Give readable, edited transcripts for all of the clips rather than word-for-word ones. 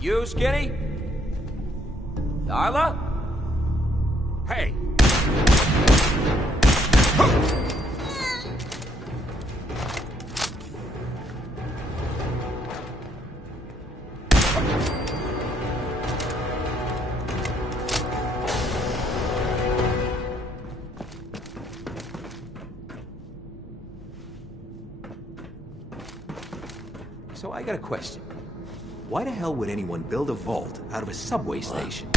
You, Skinny? Darla? Hey! So I got a question. Why the hell would anyone build a vault out of a subway station?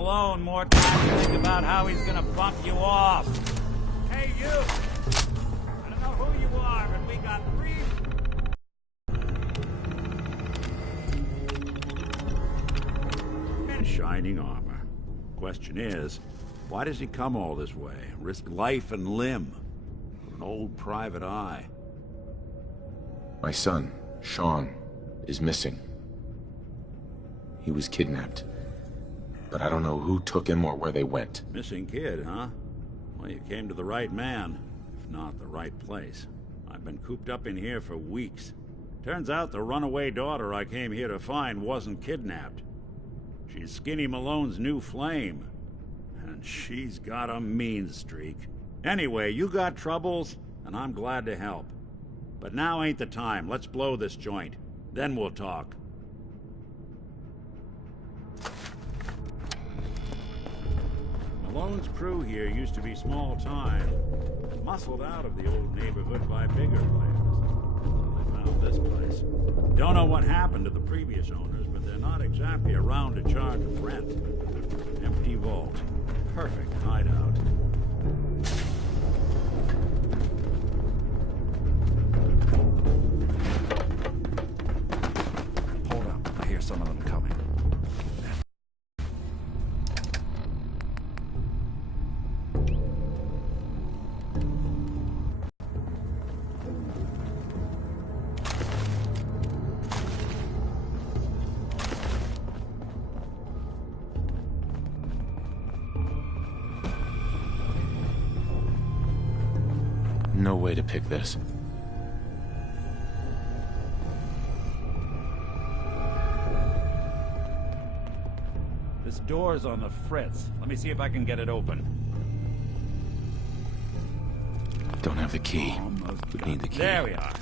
Alone more time to think about how he's gonna bump you off. Hey, you! I don't know who you are, but we got 3... In shining armor. Question is, why does he come all this way? Risk life and limb for an old private eye? My son, Sean, is missing. He was kidnapped. But I don't know who took him or where they went. Missing kid, huh? Well, you came to the right man, if not the right place. I've been cooped up in here for weeks. Turns out the runaway daughter I came here to find wasn't kidnapped. She's Skinny Malone's new flame. And she's got a mean streak. Anyway, you got troubles, and I'm glad to help. But now ain't the time. Let's blow this joint. Then we'll talk. Malone's crew here used to be small time, muscled out of the old neighborhood by bigger players. So they found this place. Don't know what happened to the previous owners, but they're not exactly around to charge rent. Empty vault. Perfect hideout. Hold up. I hear some of them coming. No way to pick this. This door's on the fritz. Let me see if I can get it open. Don't have the key. Almost Need the key. There we are.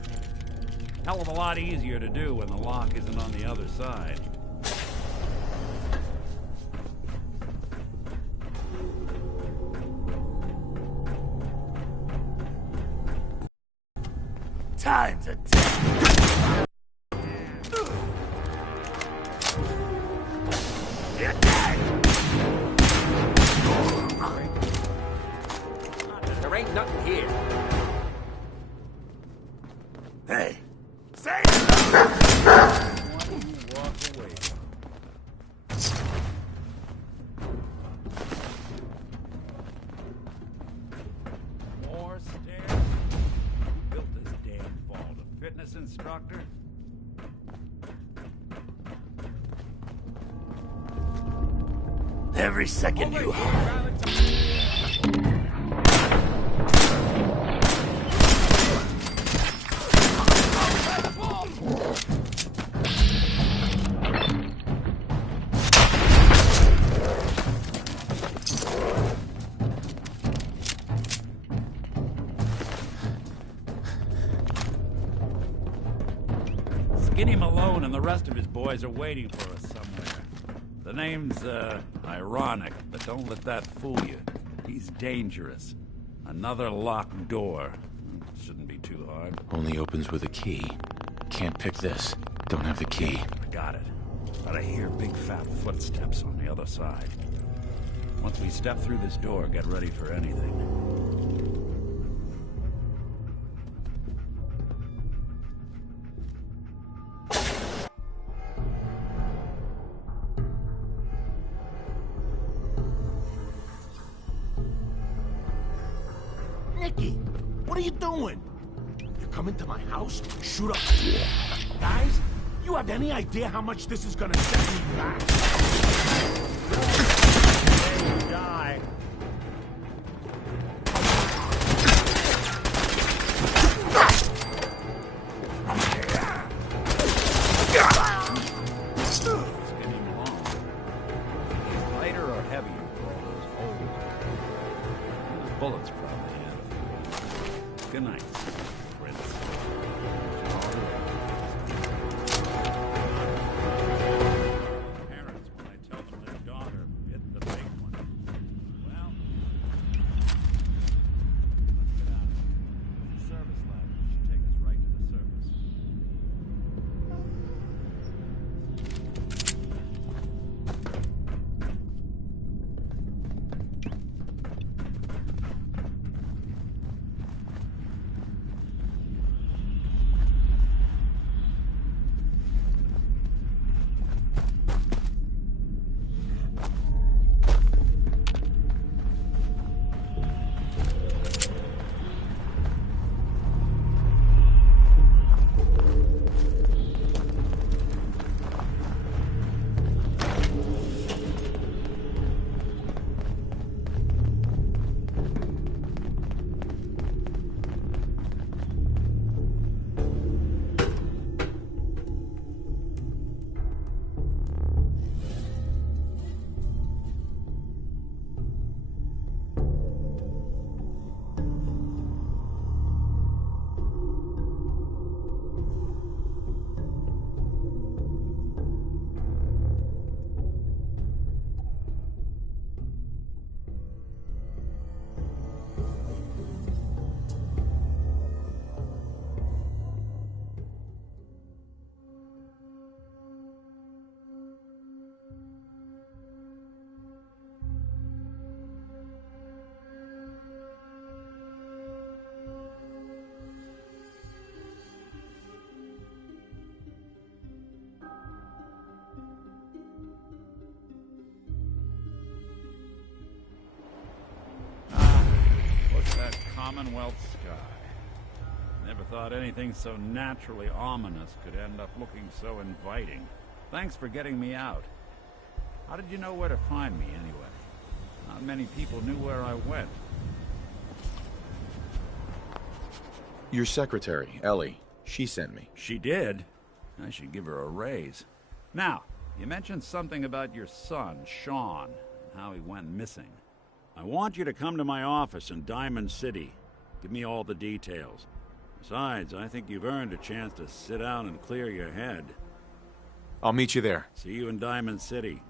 Hell of a lot easier to do when the lock isn't on the other side. times a day. You're dead! There ain't nothing here. Hey, say Walk away. More stairs? Who built this damn vault? A fitness instructor? every second you Skinny Malone and the rest of his boys are waiting for us somewhere. The name's, ironic, but don't let that fool you. He's dangerous. Another locked door. Shouldn't be too hard. Only opens with a key. Can't pick this. Don't have the key. I got it. But I hear big fat footsteps on the other side. Once we step through this door, get ready for anything. Nicky, what are you doing? You come into my house, shoot up. Guys, you have any idea how much this is gonna set me back? Die. Skinny Malone. Lighter or heavier for all those holes? Those bullets probably in. Good night, Prince. Parents, when I tell them their daughter bit the big one. Well, let's get out of here. The service ladder should take us right to the surface. What's that Commonwealth sky? Never thought anything so naturally ominous could end up looking so inviting. Thanks for getting me out. How did you know where to find me, anyway? Not many people knew where I went. Your secretary, Ellie. She sent me. She did? I should give her a raise. Now, you mentioned something about your son, Sean, and how he went missing. I want you to come to my office in Diamond City. Give me all the details. Besides, I think you've earned a chance to sit down and clear your head. I'll meet you there. See you in Diamond City.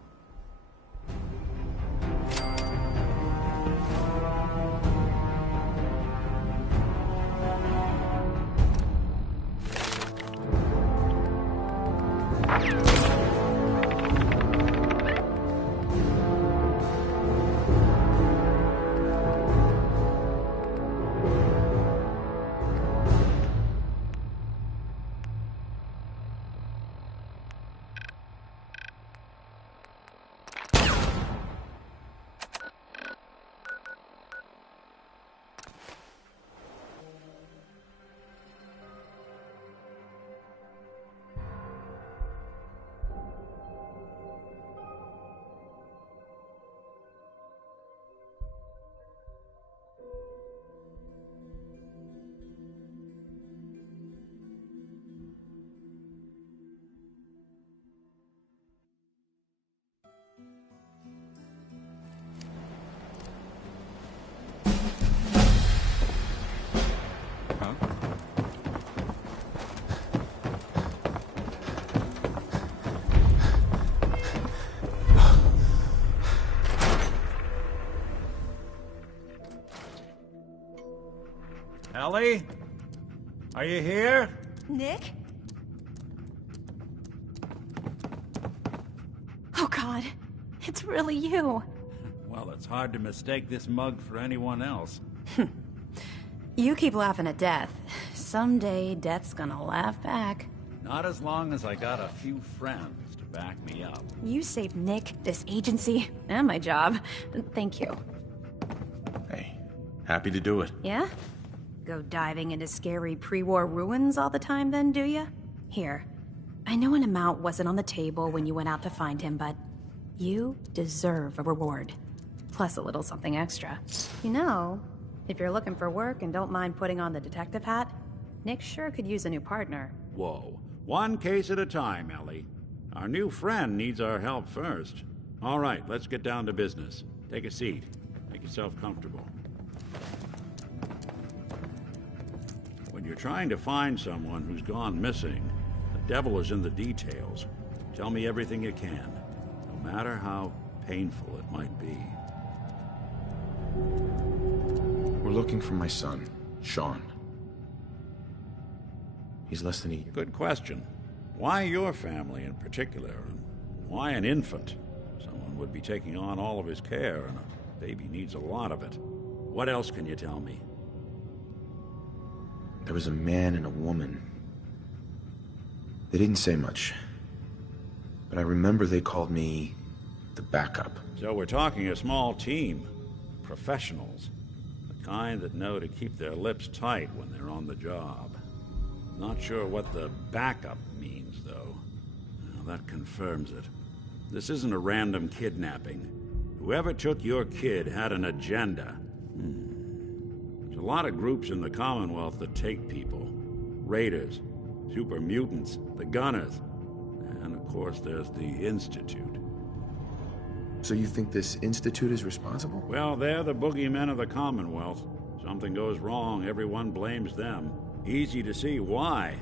Ellie? Are you here? Nick? Oh God, it's really you. Well, it's hard to mistake this mug for anyone else. You keep laughing at death. Someday, death's gonna laugh back. Not as long as I got a few friends to back me up. You saved Nick, this agency, and my job. Thank you. Hey, happy to do it. Yeah? Go diving into scary pre-war ruins all the time then, do ya? Here, I know an amount wasn't on the table when you went out to find him, but you deserve a reward. Plus a little something extra. You know, if you're looking for work and don't mind putting on the detective hat, Nick sure could use a new partner. Whoa. One case at a time, Ellie. Our new friend needs our help first. All right, let's get down to business. Take a seat. Make yourself comfortable. When you're trying to find someone who's gone missing, the devil is in the details. Tell me everything you can, no matter how painful it might be. We're looking for my son, Sean. He's less than a year. Good question. Why your family in particular? And why an infant? Someone would be taking on all of his care, and a baby needs a lot of it. What else can you tell me? There was a man and a woman. They didn't say much. But I remember they called me the backup. So we're talking a small team. Professionals. The kind that know to keep their lips tight when they're on the job. Not sure what the backup means, though. Well, that confirms it. This isn't a random kidnapping. Whoever took your kid had an agenda. There's a lot of groups in the Commonwealth that take people. Raiders, super mutants, the Gunners, and of course there's the Institute. So you think this Institute is responsible? Well, they're the boogeymen of the Commonwealth. Something goes wrong, everyone blames them. Easy to see why.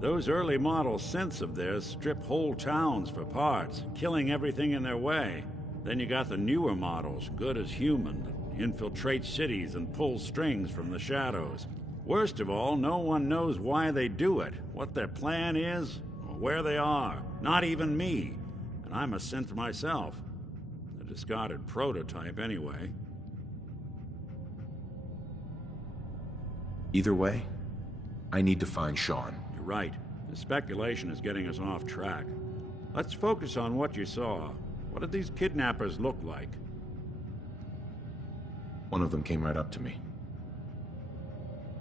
Those early model synths of theirs strip whole towns for parts, killing everything in their way. Then you got the newer models, good as human, that infiltrate cities and pull strings from the shadows. Worst of all, no one knows why they do it, what their plan is, or where they are. Not even me. And I'm a synth myself. A discarded prototype, anyway. Either way, I need to find Sean. You're right. The speculation is getting us off track. Let's focus on what you saw. What did these kidnappers look like? One of them came right up to me.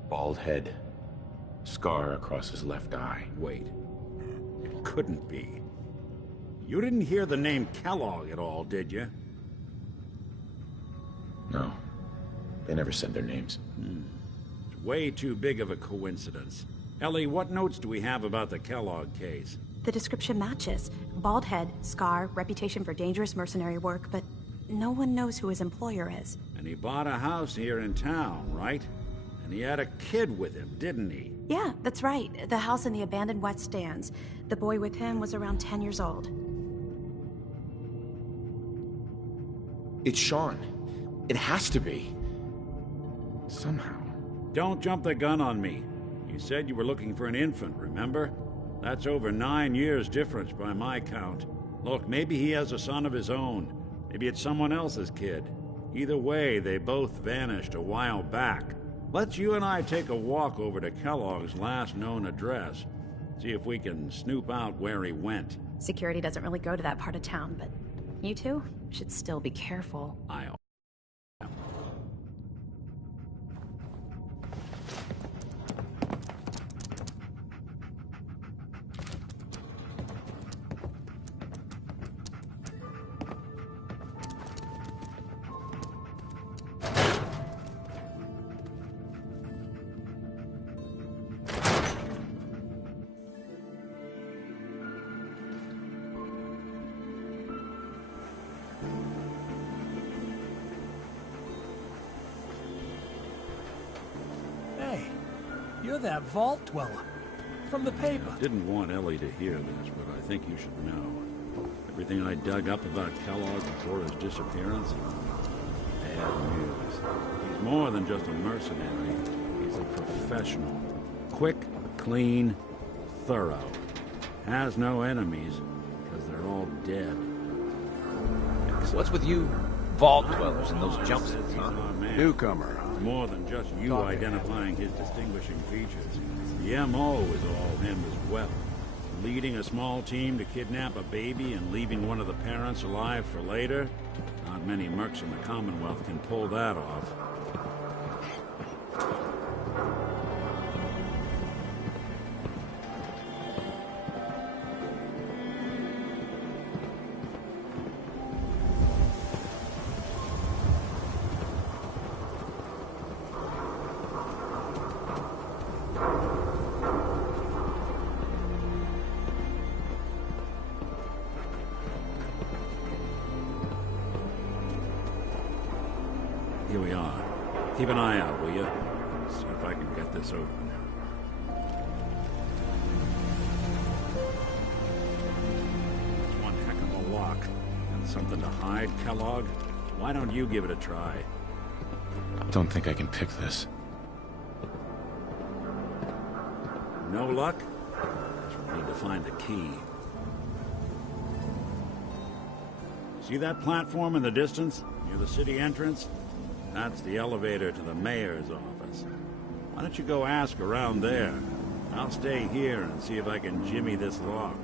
Bald head. Scar across his left eye. Wait. It couldn't be. You didn't hear the name Kellogg at all, did you? No. They never said their names. It's way too big of a coincidence. Ellie, what notes do we have about the Kellogg case? The description matches. Bald head, scar, reputation for dangerous mercenary work, but no one knows who his employer is. And he bought a house here in town, right? And he had a kid with him, didn't he? Yeah, that's right. The house in the abandoned West Stands. The boy with him was around 10 years old. It's Sean. It has to be. Somehow. Don't jump the gun on me. You said you were looking for an infant, remember? That's over 9 years difference by my count. Look, maybe he has a son of his own. Maybe it's someone else's kid. Either way, they both vanished a while back. Let's you and I take a walk over to Kellogg's last known address. See if we can snoop out where he went. Security doesn't really go to that part of town, but you two should still be careful. Hey, you're that vault dweller from the paper. Didn't want Ellie to hear this, but I think you should know. Everything I dug up about Kellogg before his disappearance, bad news. He's more than just a mercenary. He's a professional. Quick, clean, thorough. Has no enemies, because they're all dead. What's with you vault dwellers and those jumpsuits, huh? Newcomer. More than just you identifying his distinguishing features. The MO is all him as well. Leading a small team to kidnap a baby and leaving one of the parents alive for later? Not many mercs in the Commonwealth can pull that off. Here we are. Keep an eye out, will you? See if I can get this open. It's one heck of a lock. And something to hide, Kellogg? Why don't you give it a try? Don't think I can pick this. No luck? Guess we'll need to find the key. See that platform in the distance, near the city entrance? That's the elevator to the mayor's office. Why don't you go ask around there? I'll stay here and see if I can jimmy this lock.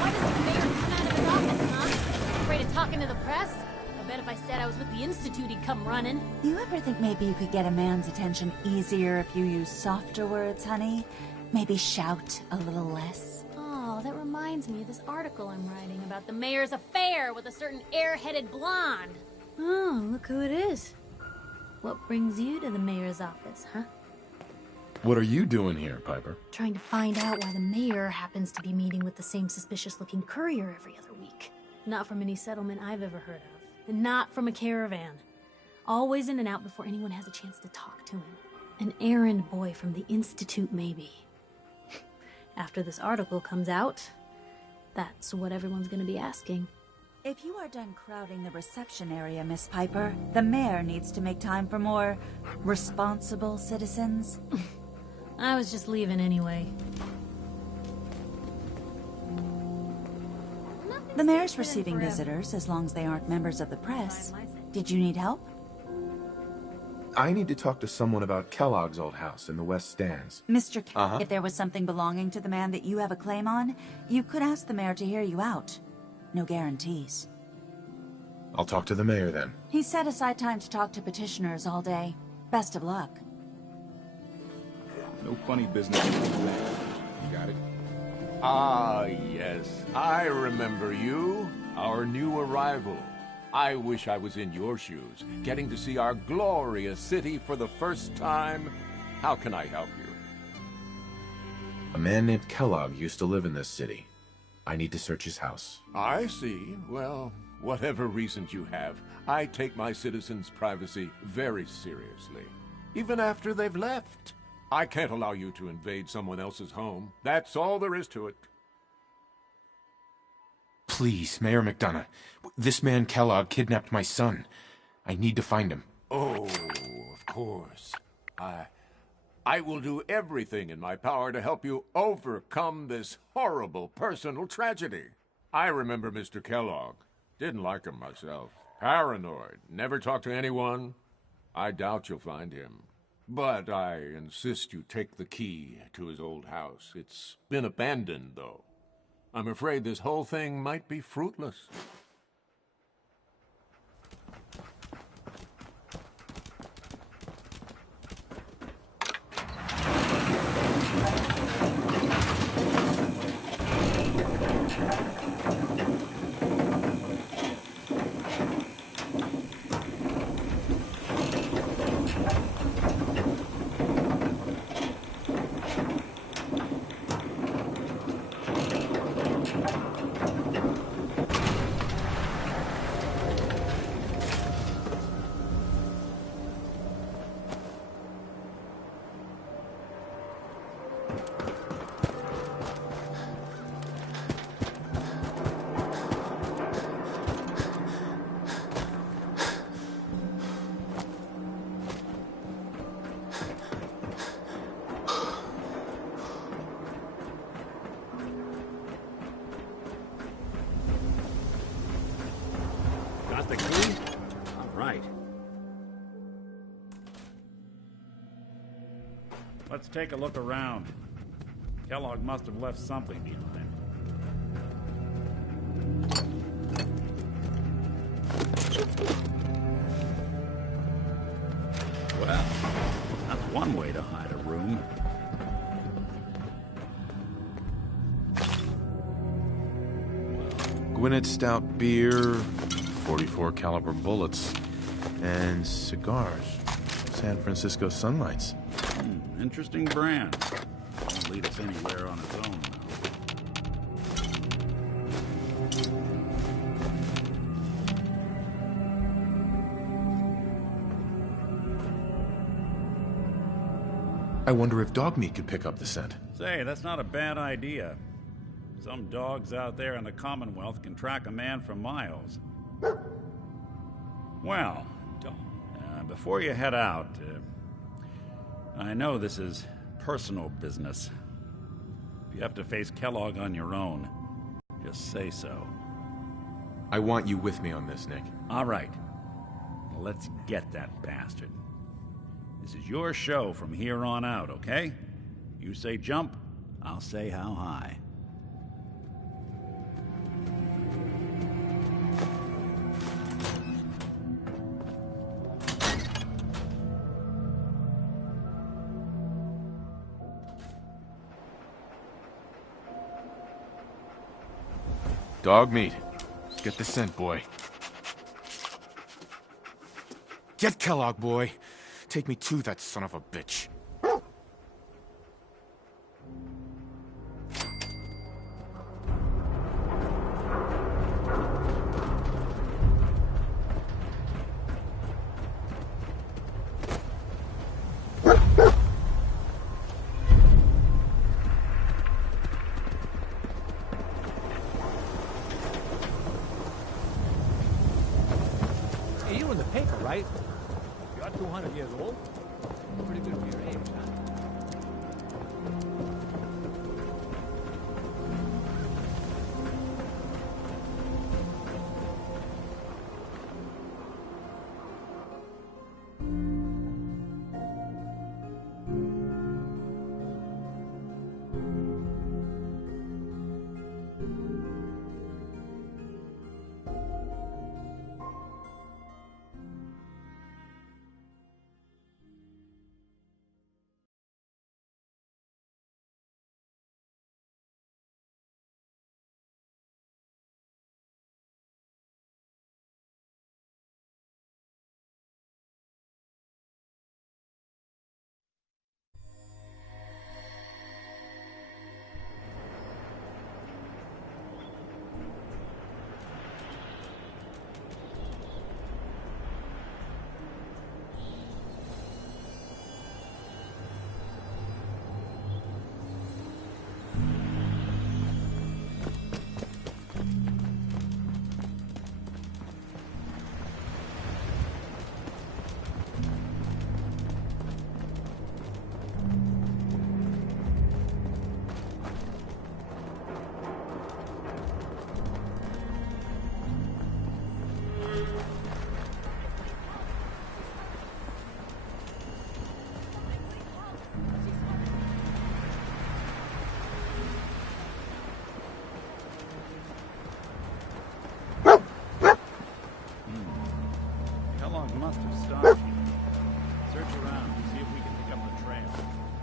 Why doesn't the mayor come out of his office, huh? Afraid of talking to the press? I bet if I said I was with the Institute, he'd come running. You ever think maybe you could get a man's attention easier if you use softer words, honey? Maybe shout a little less? Oh, that reminds me of this article I'm writing about the mayor's affair with a certain air-headed blonde. Oh, look who it is. What brings you to the mayor's office, huh? What are you doing here, Piper? Trying to find out why the mayor happens to be meeting with the same suspicious-looking courier every other week. Not from any settlement I've ever heard of. And not from a caravan. Always in and out before anyone has a chance to talk to him. An errand boy from the Institute, maybe. After this article comes out, that's what everyone's gonna be asking. If you are done crowding the reception area, Miss Piper, the mayor needs to make time for more responsible citizens. I was just leaving anyway. The mayor's receiving visitors as long as they aren't members of the press. Did you need help? I need to talk to someone about Kellogg's old house in the West Stands. Mr. K, if there was something belonging to the man that you have a claim on, you could ask the mayor to hear you out. No guarantees. I'll talk to the mayor then. He set aside time to talk to petitioners all day. Best of luck. No funny business. You got it? Ah, yes. I remember you. Our new arrival. I wish I was in your shoes, getting to see our glorious city for the first time. How can I help you? A man named Kellogg used to live in this city. I need to search his house. I see. Well, whatever reasons you have, I take my citizens' privacy very seriously. Even after they've left. I can't allow you to invade someone else's home. That's all there is to it. Please, Mayor McDonough. This man Kellogg kidnapped my son. I need to find him. Oh, of course. I will do everything in my power to help you overcome this horrible personal tragedy. I remember Mr. Kellogg. Didn't like him myself. Paranoid. Never talked to anyone. I doubt you'll find him. But I insist you take the key to his old house. It's been abandoned, though. I'm afraid this whole thing might be fruitless. Got the key? All right. Let's take a look around. Kellogg must have left something behind. Well, that's one way to hide a room. Gwinnett Stout beer, 44 caliber bullets, and cigars. San Francisco Sunlights. Interesting brand. Won't lead us anywhere on its own, though. I wonder if dog meat could pick up the scent. Say, that's not a bad idea. Some dogs out there in the Commonwealth can track a man for miles. Well, before you head out, I know this is personal business. If you have to face Kellogg on your own, just say so. I want you with me on this, Nick. All right. Let's get that bastard. This is your show from here on out, okay? You say jump, I'll say how high. Dog meat. Get the scent, boy. Get Kellogg, boy. Take me to that son of a bitch. Hey, you were in the paper, right? You're 200 years old. Pretty good for your age.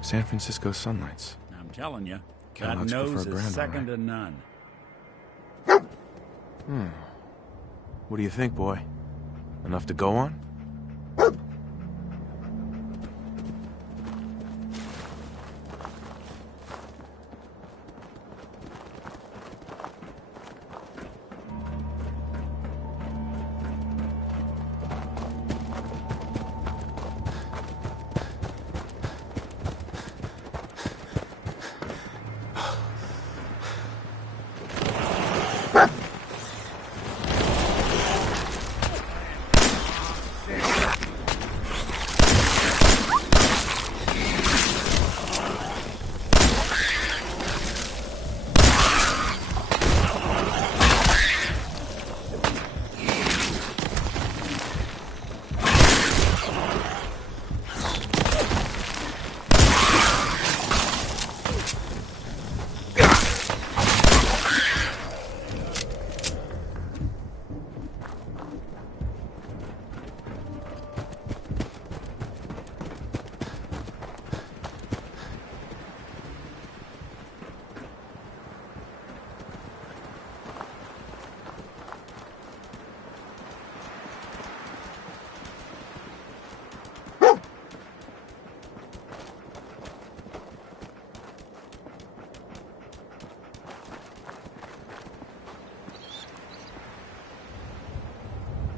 San Francisco sunlights. I'm telling you, that Kellogg's nose preferred is brand, second all to none. What do you think, boy? Enough to go on?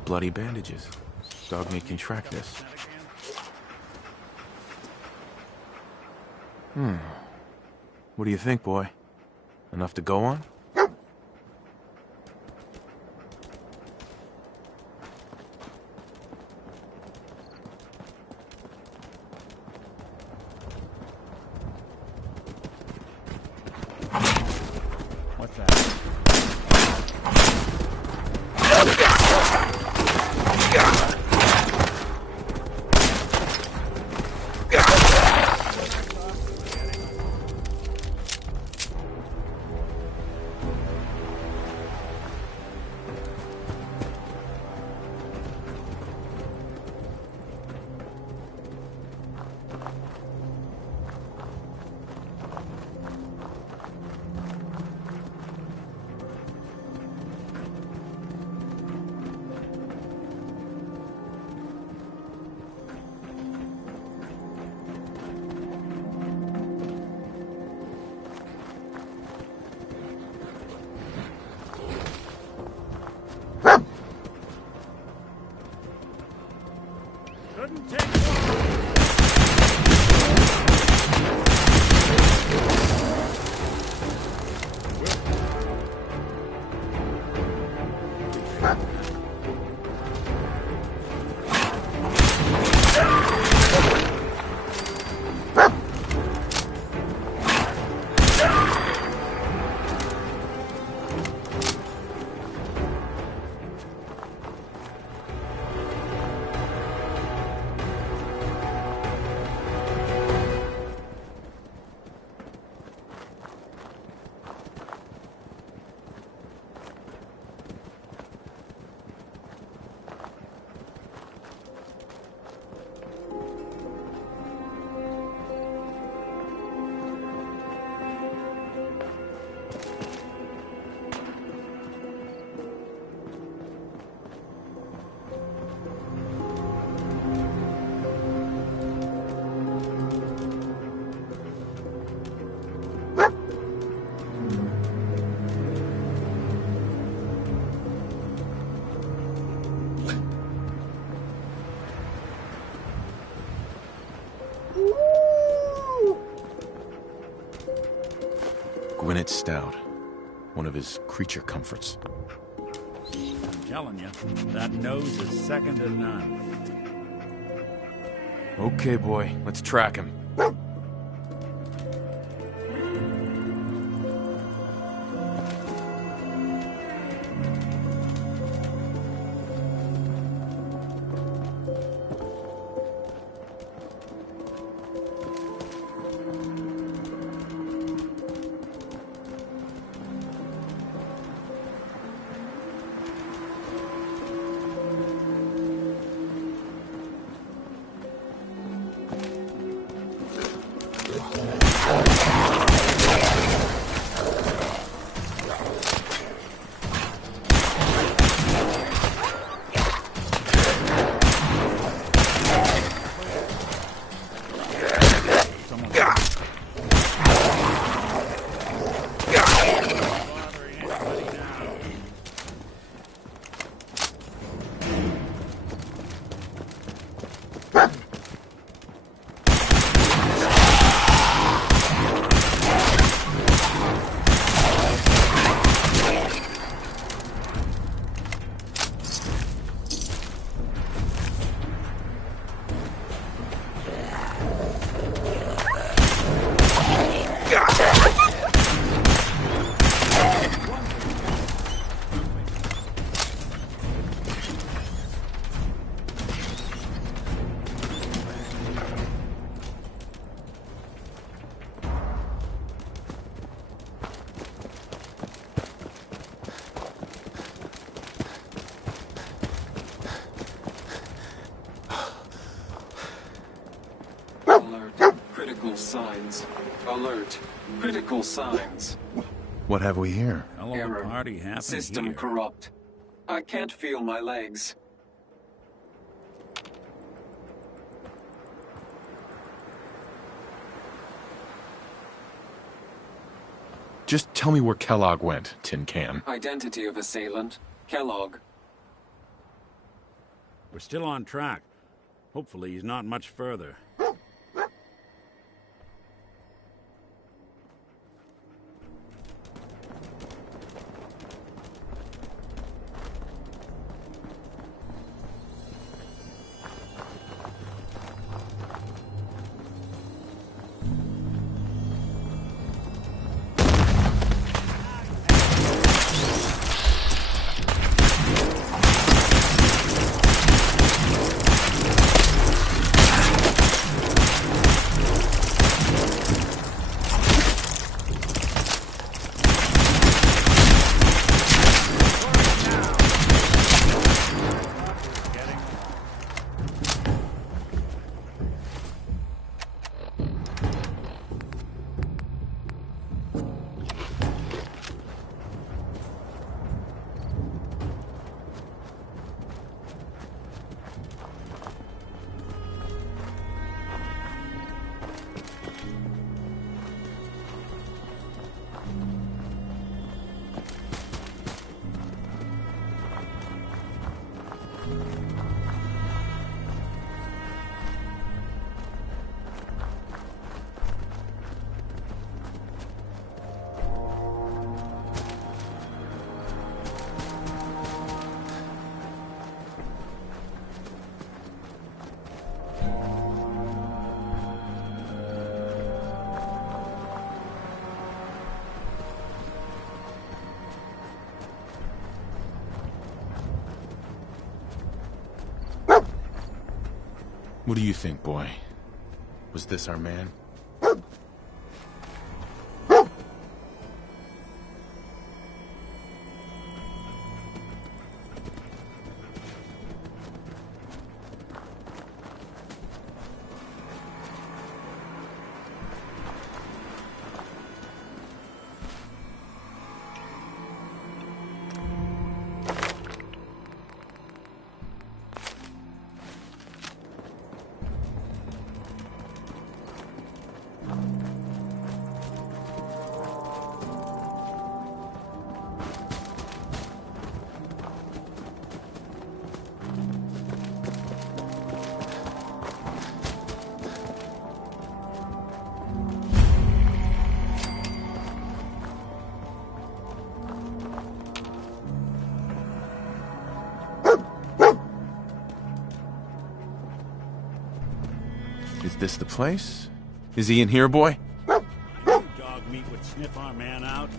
Bloody bandages. Dogmeat can track this. What do you think, boy? Enough to go on? What's that? Couldn't take Gwyneth Stout. One of his creature comforts. I'm telling you, that nose is second to none. Okay, boy. Let's track him. Signs. Alert. Critical signs. What have we here? Hello, Error. party happened System here. corrupt. I can't feel my legs. Just tell me where Kellogg went, Tin Can. Identity of assailant. Kellogg. We're still on track. Hopefully he's not much further. What do you think, boy? Was this our man? Is this the place? Is he in here, boy? I knew dog meat would sniff our man out.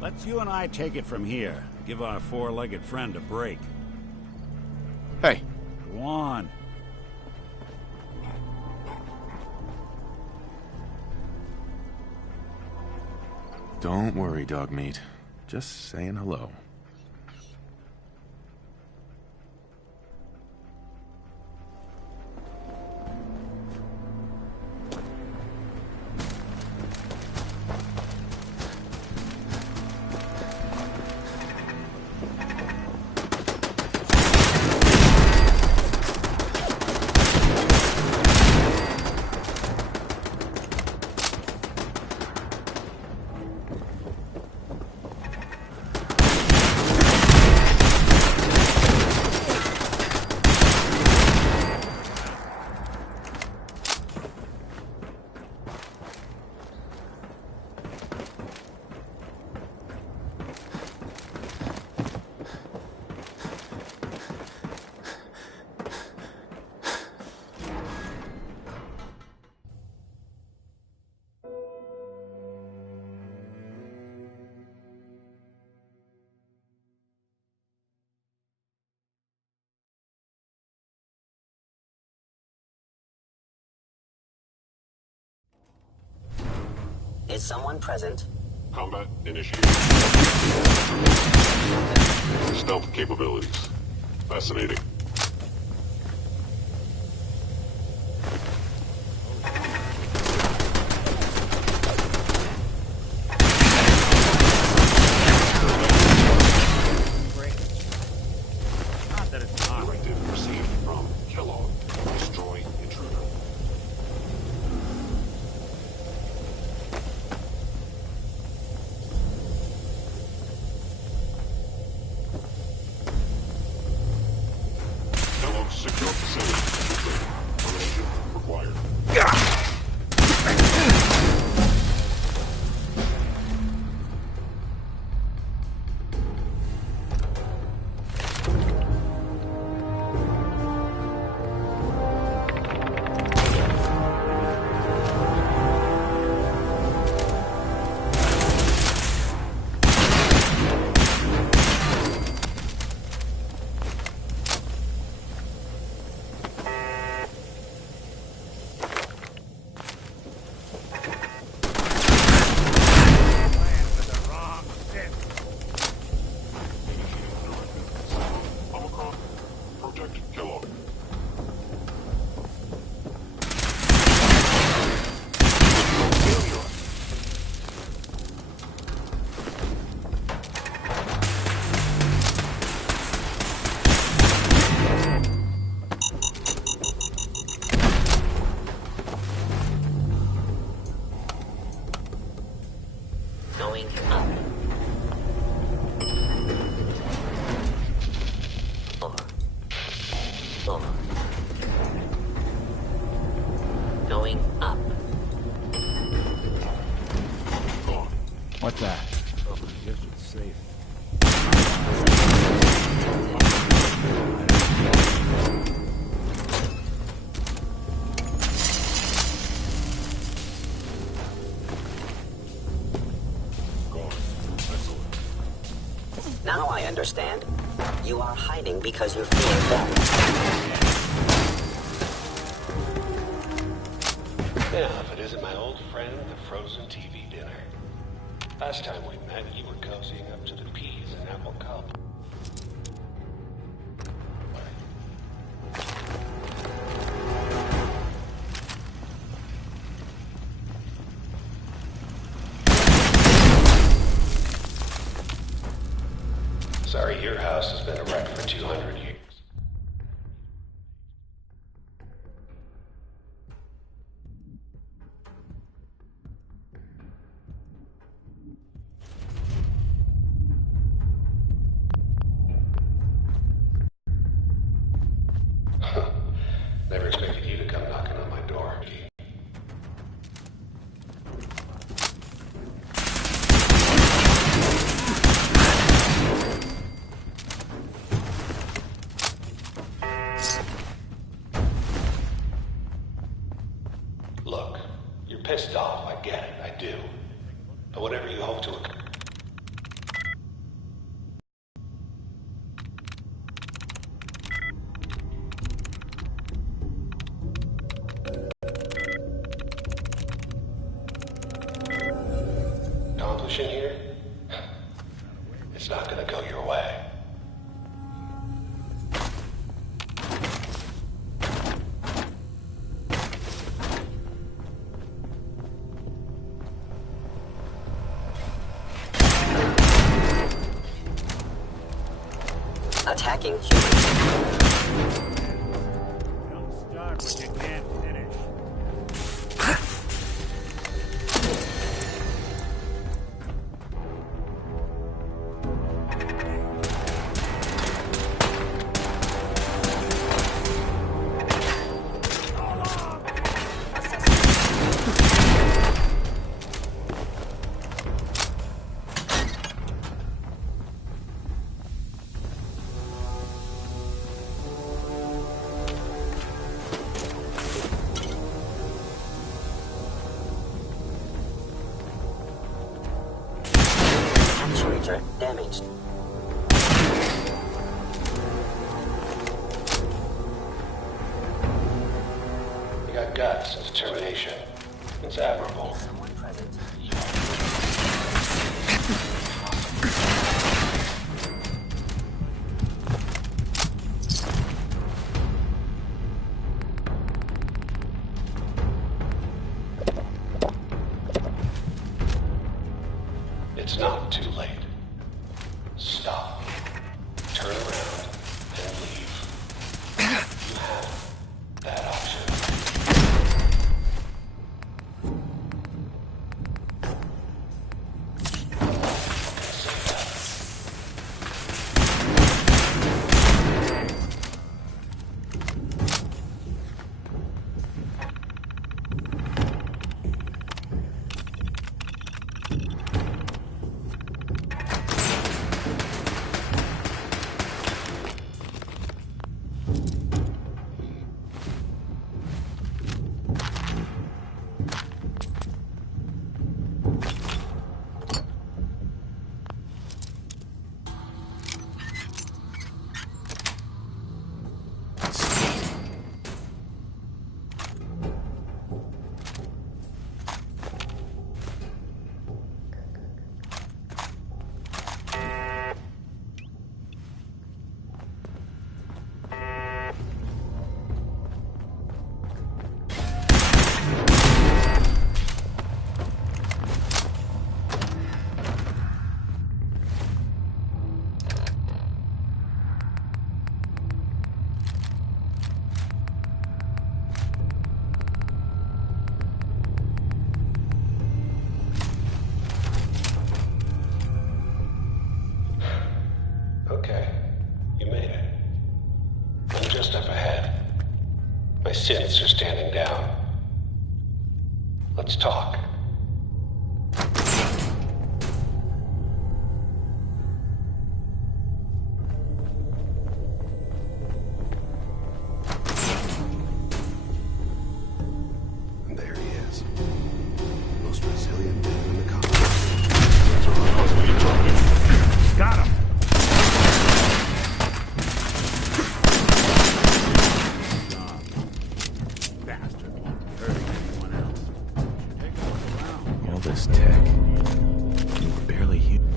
Let's you and I take it from here. Give our four-legged friend a break. Hey. Go on. Don't worry, dog meat. Just saying hello. Is someone present? Combat initiated. Stealth capabilities. Fascinating. Directive received from Kellogg. Destroy intruder. Kellogg secure facility. Termination required. Omicron, protect Kellogg. Going up. Over. Going up. What's that? Oh, I guess it's safe. Now I understand. You are hiding because you fear death. Yeah, if it isn't my old friend, the frozen TV dinner. Last time we met, you were cozying up to the peas in Apple Cup. Sorry, your house has been a wreck for 200 years. Never expected you to come knocking on my door, G. Look, you're pissed off, I get it, I do. But whatever you hope to accomplish. In here, it's not gonna go your way. Attacking humans. Don't start what you can't finish. Actuator damaged. You got guts and determination. It's admirable. Someone present. You It's not too late. Stop. Turn around and leave. You have that option. Okay, you made it. I'm just up ahead. My synths are standing down. Let's talk. And there he is. Most resilient man in the colony. Got him! All this tech. You were barely human.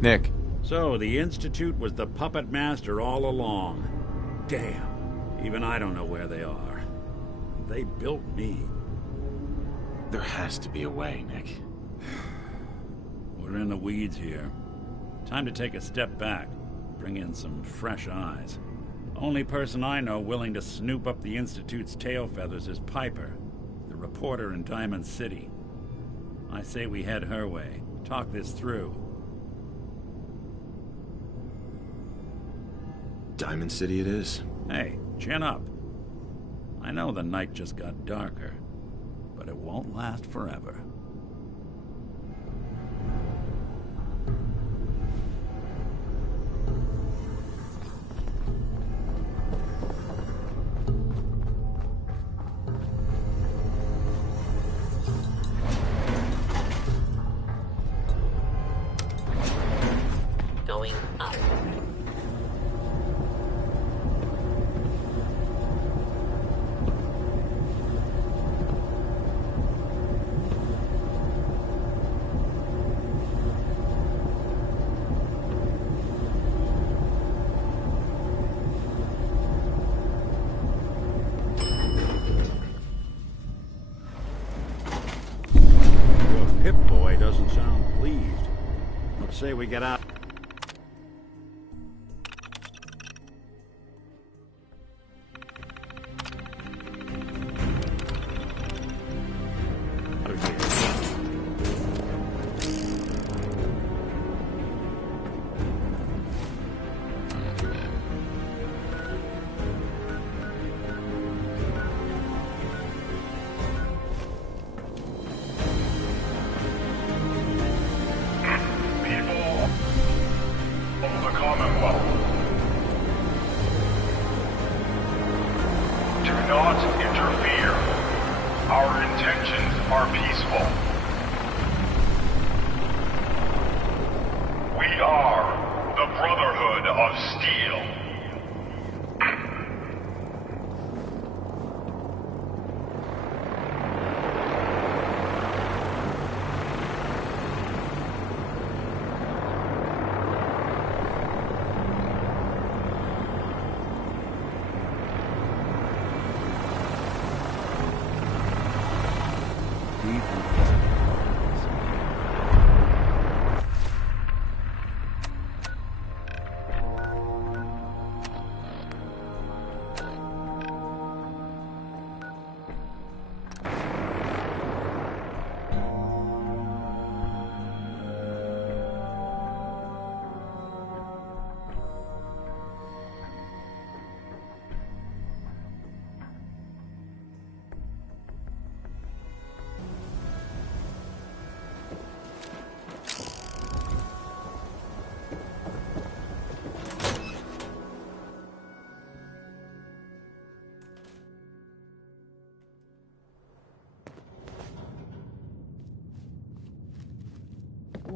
Nick. So, the Institute was the puppet master all along. Damn. Even I don't know where they are. They built me. There has to be a way, Nick. We're in the weeds here. Time to take a step back. Bring in some fresh eyes. Only person I know willing to snoop up the Institute's tail feathers is Piper, the reporter in Diamond City. I say we head her way. Talk this through. Diamond City it is. Hey, chin up. I know the night just got darker, but it won't last forever. Going up. Pip-Boy doesn't sound pleased. Let's say we get out.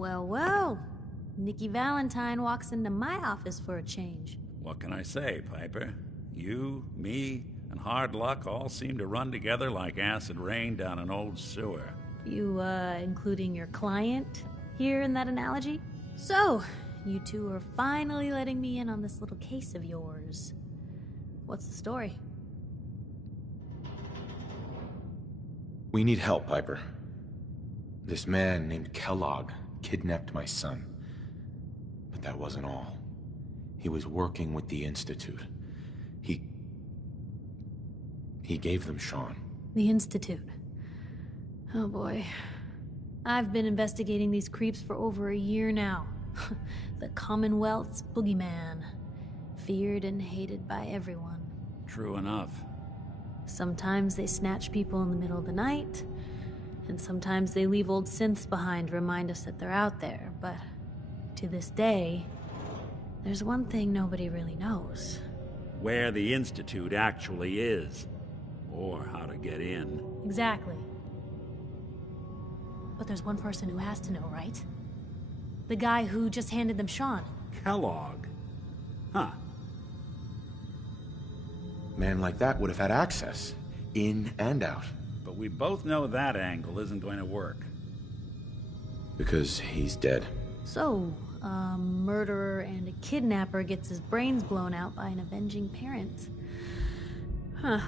Well, well. Nikki Valentine walks into my office for a change. What can I say, Piper? You, me, and hard luck all seem to run together like acid rain down an old sewer. You, including your client here in that analogy? So, you two are finally letting me in on this little case of yours. What's the story? We need help, Piper. This man named Kellogg kidnapped my son. But that wasn't all. He was working with the Institute. He gave them Sean. The Institute. Oh boy. I've been investigating these creeps for over a year now. The Commonwealth's boogeyman. Feared and hated by everyone. True enough. Sometimes they snatch people in the middle of the night, and sometimes they leave old synths behind to remind us that they're out there, but to this day, there's one thing nobody really knows. Where the Institute actually is. Or how to get in. Exactly. But there's one person who has to know, right? The guy who just handed them Sean. Kellogg. Huh. Man like that would have had access. In and out. But we both know that angle isn't going to work. Because he's dead. So, a murderer and a kidnapper gets his brains blown out by an avenging parent. Huh.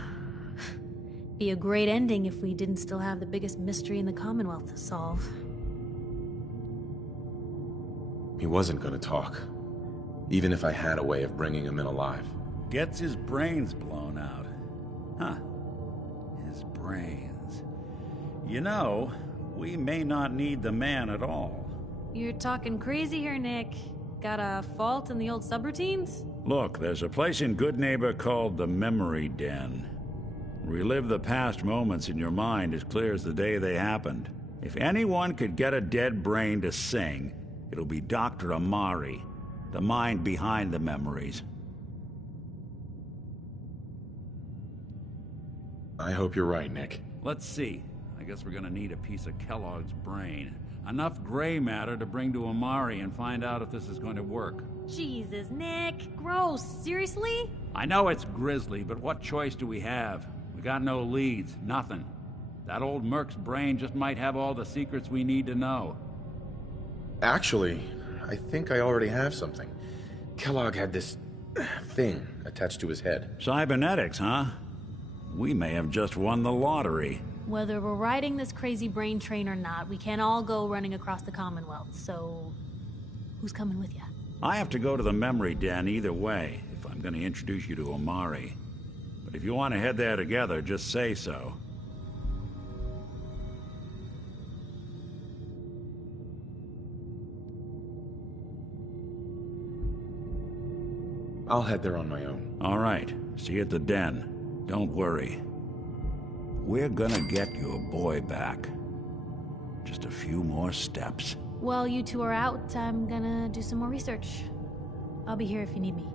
Be a great ending if we didn't still have the biggest mystery in the Commonwealth to solve. He wasn't gonna talk. Even if I had a way of bringing him in alive. Gets his brains blown out. Huh. His brains. You know, we may not need the man at all. You're talking crazy here, Nick. Got a fault in the old subroutines? Look, there's a place in Good Neighbor called the Memory Den. Relive the past moments in your mind as clear as the day they happened. If anyone could get a dead brain to sing, it'll be Dr. Amari, the mind behind the memories. I hope you're right, Nick. Let's see. I guess we're gonna need a piece of Kellogg's brain. Enough gray matter to bring to Amari and find out if this is going to work. Jesus, Nick. Gross. Seriously? I know it's grisly, but what choice do we have? We got no leads, nothing. That old Merc's brain just might have all the secrets we need to know. Actually, I think I already have something. Kellogg had this thing attached to his head. Cybernetics, huh? We may have just won the lottery. Whether we're riding this crazy brain train or not, we can't all go running across the Commonwealth, so... who's coming with you? I have to go to the Memory Den either way, if I'm gonna introduce you to Amari. But if you want to head there together, just say so. I'll head there on my own. All right. See you at the Den. Don't worry. We're gonna get your boy back. Just a few more steps. While you two are out, I'm gonna do some more research. I'll be here if you need me.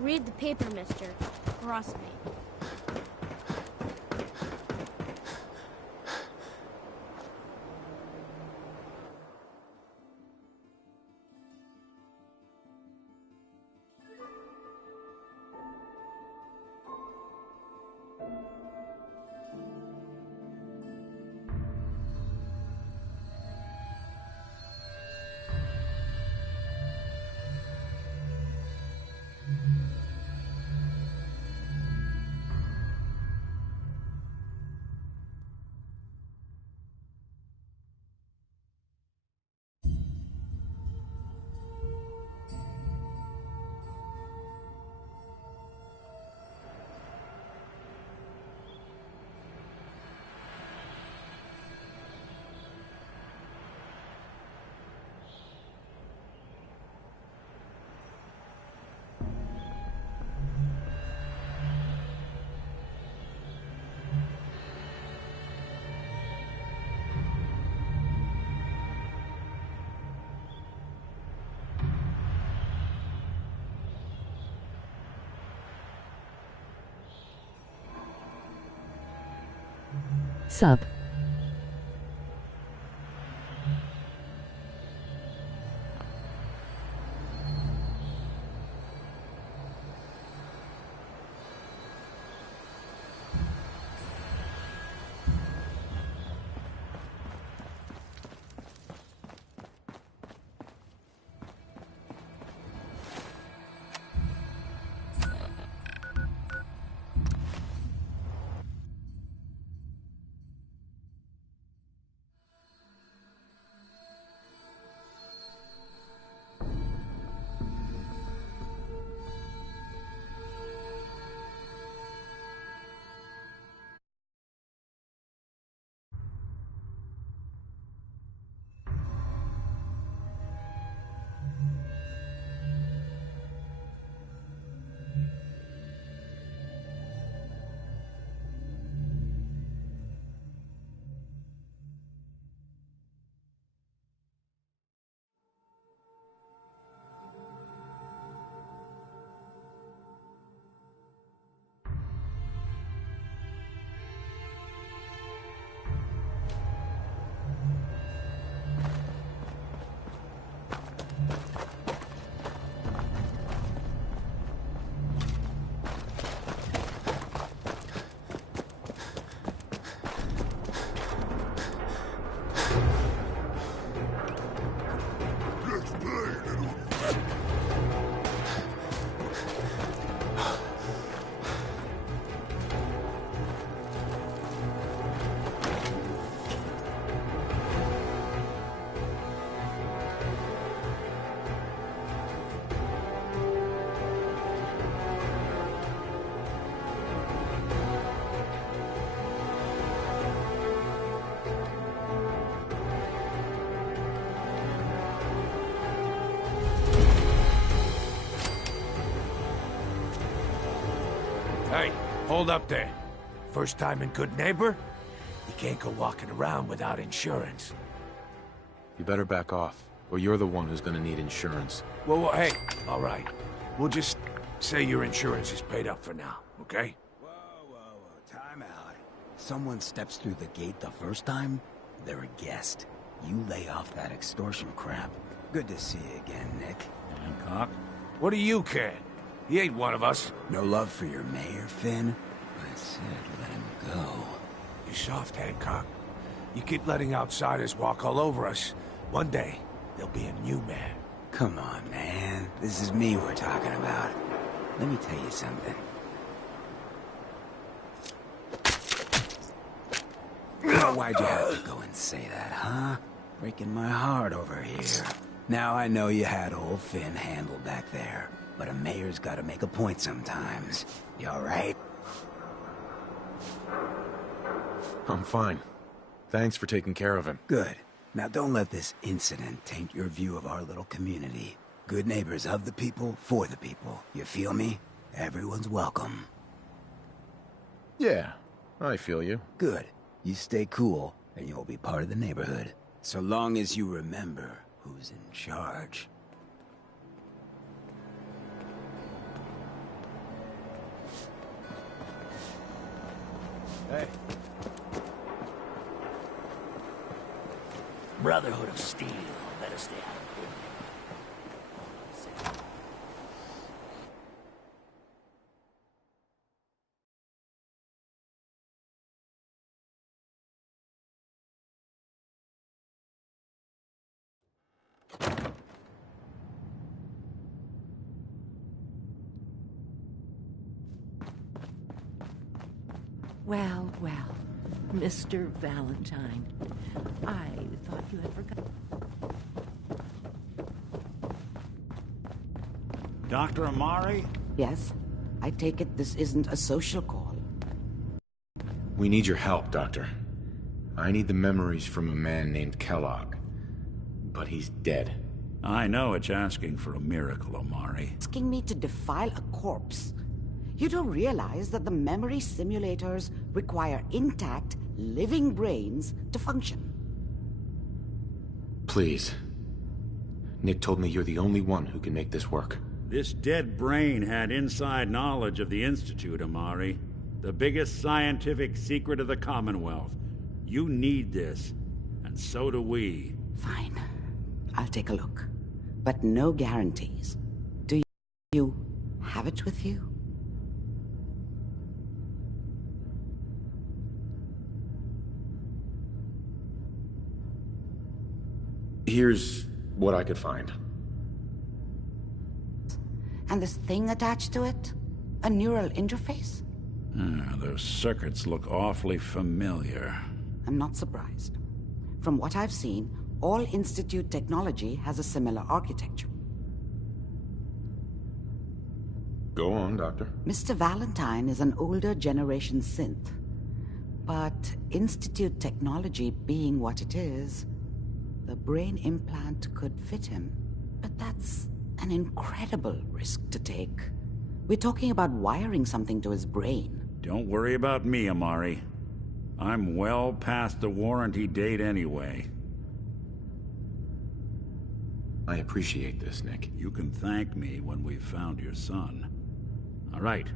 Read the paper, mister. Trust me. Sub. Hey, hold up there. First time in Good Neighbor? You can't go walking around without insurance. You better back off, or you're the one who's gonna need insurance. Well, hey, all right. We'll just say your insurance is paid up for now, okay? Time out. Someone steps through the gate the first time, they're a guest. You lay off that extortion crap. Good to see you again, Nick. Hancock? What do you care? He ain't one of us. No love for your mayor, Finn? I said let him go. You soft, Hancock. You keep letting outsiders walk all over us. One day, there'll be a new mayor. Come on, man. This is me we're talking about. Let me tell you something. Why'd you have to go and say that, huh? Breaking my heart over here. Now I know you had old Finn handled back there, but a mayor's gotta make a point sometimes. You alright? I'm fine. Thanks for taking care of him. Good. Now don't let this incident taint your view of our little community. Good neighbors of the people, for the people. You feel me? Everyone's welcome. Yeah, I feel you. Good. You stay cool, and you'll be part of the neighborhood. So long as you remember who's in charge. Hey. Brotherhood of Steel. Better stay out of it. Well, well, Mr. Valentine. I thought you had forgotten. Dr. Amari? Yes? I take it this isn't a social call. We need your help, Doctor. I need the memories from a man named Kellogg. But he's dead. I know it's asking for a miracle, Amari. Asking me to defile a corpse. You don't realize that the memory simulators require intact, living brains to function. Please. Nick told me you're the only one who can make this work. This dead brain had inside knowledge of the Institute, Amari. The biggest scientific secret of the Commonwealth. You need this, and so do we. Fine. I'll take a look. But no guarantees. Do you have it with you? Here's what I could find. And this thing attached to it? A neural interface? Those circuits look awfully familiar. I'm not surprised. From what I've seen, all Institute technology has a similar architecture. Go on, Doctor. Mr. Valentine is an older generation synth. But Institute technology being what it is, the brain implant could fit him. But that's an incredible risk to take. We're talking about wiring something to his brain. Don't worry about me, Amari. I'm well past the warranty date anyway. I appreciate this, Nick. You can thank me when we've found your son. All right,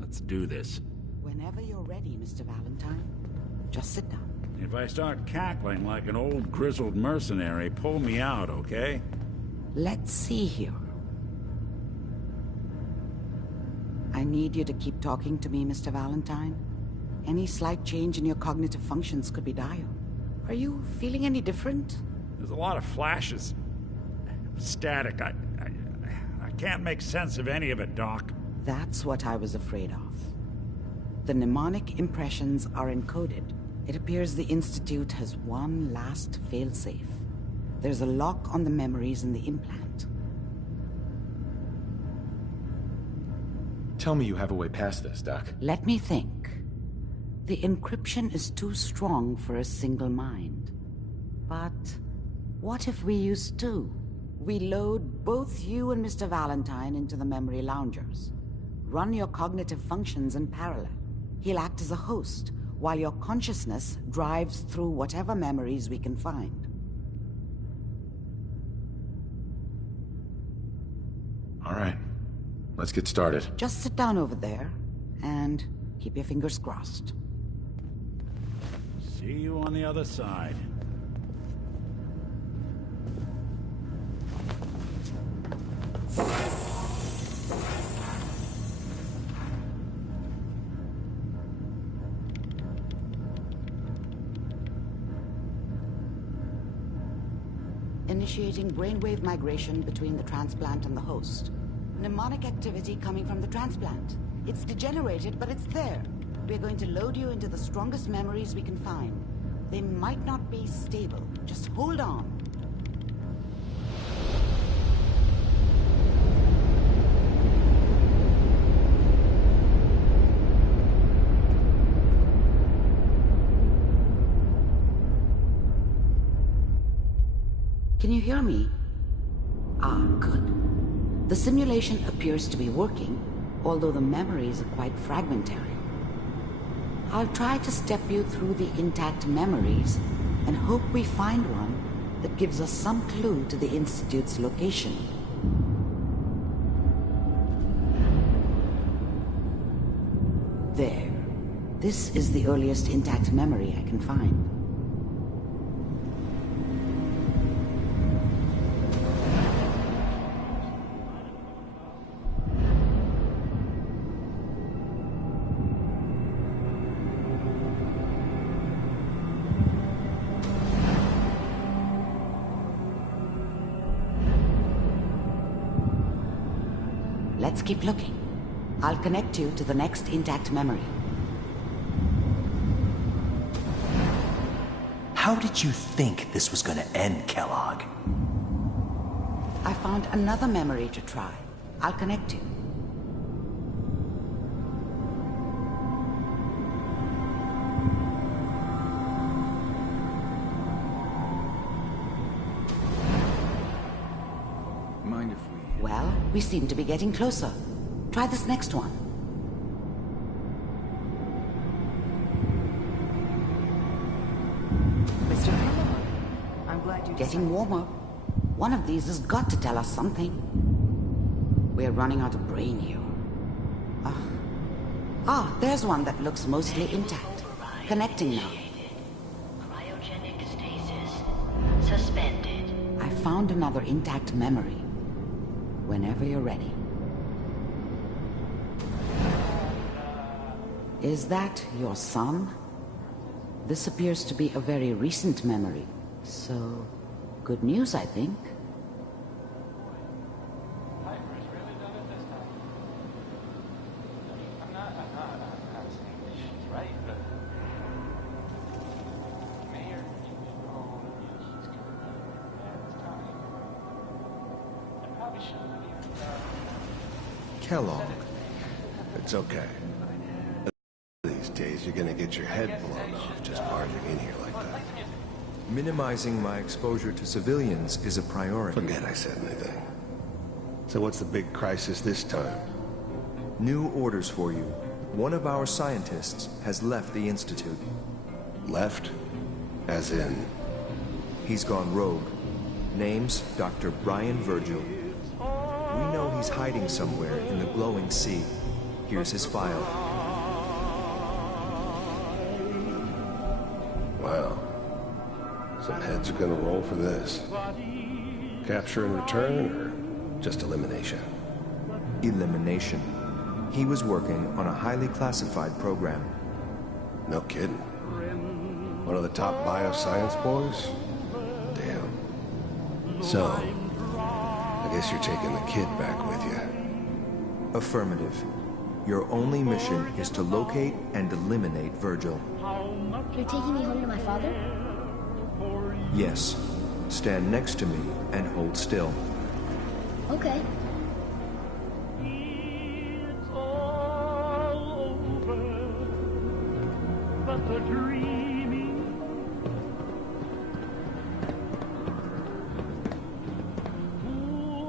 let's do this. Whenever you're ready, Mr. Valentine. Just sit down. If I start cackling like an old grizzled mercenary, pull me out, okay? Let's see here. I need you to keep talking to me, Mr. Valentine. Any slight change in your cognitive functions could be dire. Are you feeling any different? There's a lot of flashes. Static. I can't make sense of any of it, Doc. That's what I was afraid of. The mnemonic impressions are encoded. It appears the Institute has one last failsafe. There's a lock on the memories in the implant. Tell me you have a way past this, Doc. Let me think. The encryption is too strong for a single mind. But what if we use two? We load both you and Mr. Valentine into the memory loungers. Run your cognitive functions in parallel. He'll act as a host, while your consciousness drives through whatever memories we can find. All right. Let's get started. Just sit down over there, and keep your fingers crossed. See you on the other side. Initiating brainwave migration between the transplant and the host. Mnemonic activity coming from the transplant. It's degenerated, but it's there. We're going to load you into the strongest memories we can find. They might not be stable. Just hold on. Can you hear me? Ah, good. The simulation appears to be working, although the memories are quite fragmentary. I'll try to step you through the intact memories and hope we find one that gives us some clue to the Institute's location. There. This is the earliest intact memory I can find. Let's keep looking. I'll connect you to the next intact memory. How did you think this was gonna end, Kellogg? I found another memory to try. I'll connect you. Mind if we... Well, we seem to be getting closer. Try this next one. Mr. Kellogg, I'm glad you Getting warmer. One of these has got to tell us something. We're running out of brain here. There's one that looks mostly intact. Connecting now. suspended. I found another intact memory. Whenever you're ready. Is that your son? This appears to be a very recent memory. So, good news, I think. Kellogg. It's okay. These days, you're gonna get your head blown off just barging in here like that. Minimizing my exposure to civilians is a priority. Forget I said anything. So what's the big crisis this time? New orders for you. One of our scientists has left the Institute. Left? As in? He's gone rogue. Name's Dr. Brian Virgil. We know he's hiding somewhere in the glowing sea. Here's his file. Wow. Some heads are gonna roll for this. Capture and return, or just elimination? Elimination. He was working on a highly classified program. No kidding. One of the top bioscience boys? Damn. So, I guess you're taking the kid back with you. Affirmative. Your only mission is to locate and eliminate Virgil. You're taking me home to my father? Yes. Stand next to me and hold still. Okay.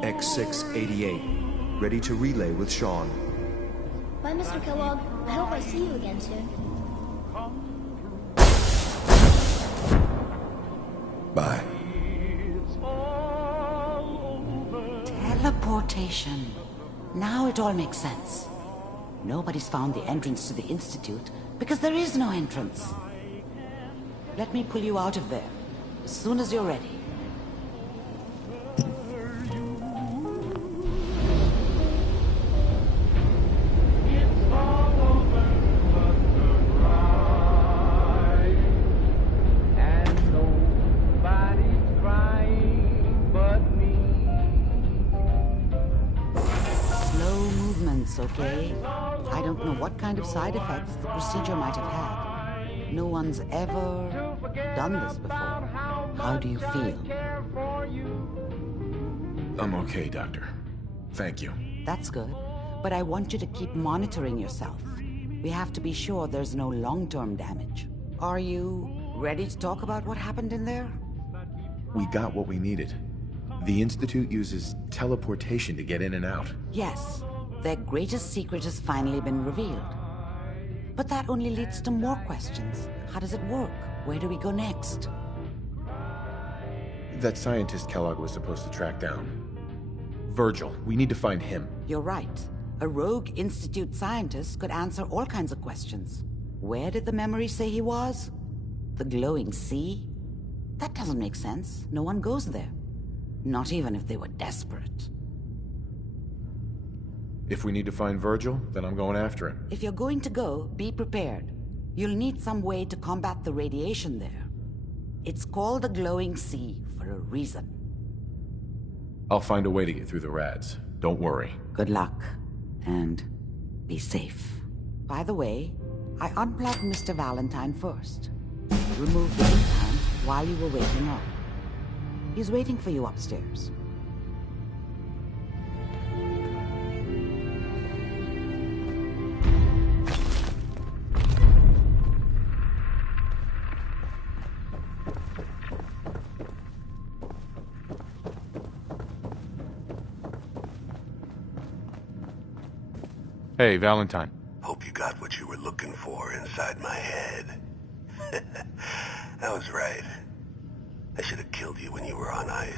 X688. Ready to relay with Sean. Bye, Mr. Kellogg. I hope I see you again soon. Bye. Teleportation. Now it all makes sense. Nobody's found the entrance to the Institute because there is no entrance. Let me pull you out of there as soon as you're ready. Okay? I don't know what kind of side effects the procedure might have had. No one's ever done this before. How do you feel? I'm okay, Doctor. Thank you. That's good. But I want you to keep monitoring yourself. We have to be sure there's no long-term damage. Are you ready to talk about what happened in there? We got what we needed. The Institute uses teleportation to get in and out. Yes. Their greatest secret has finally been revealed. But that only leads to more questions. How does it work? Where do we go next? That scientist Kellogg was supposed to track down. Virgil, we need to find him. You're right. A rogue Institute scientist could answer all kinds of questions. Where did the memory say he was? The glowing sea? That doesn't make sense. No one goes there. Not even if they were desperate. If we need to find Virgil, then I'm going after him. If you're going to go, be prepared. You'll need some way to combat the radiation there. It's called the glowing sea for a reason. I'll find a way to get through the rads. Don't worry. Good luck. And be safe. By the way, I unplugged Mr. Valentine first. Removed the implant while you were waking up. He's waiting for you upstairs. Hey, Valentine. Hope you got what you were looking for inside my head. I was right. I should have killed you when you were on ice.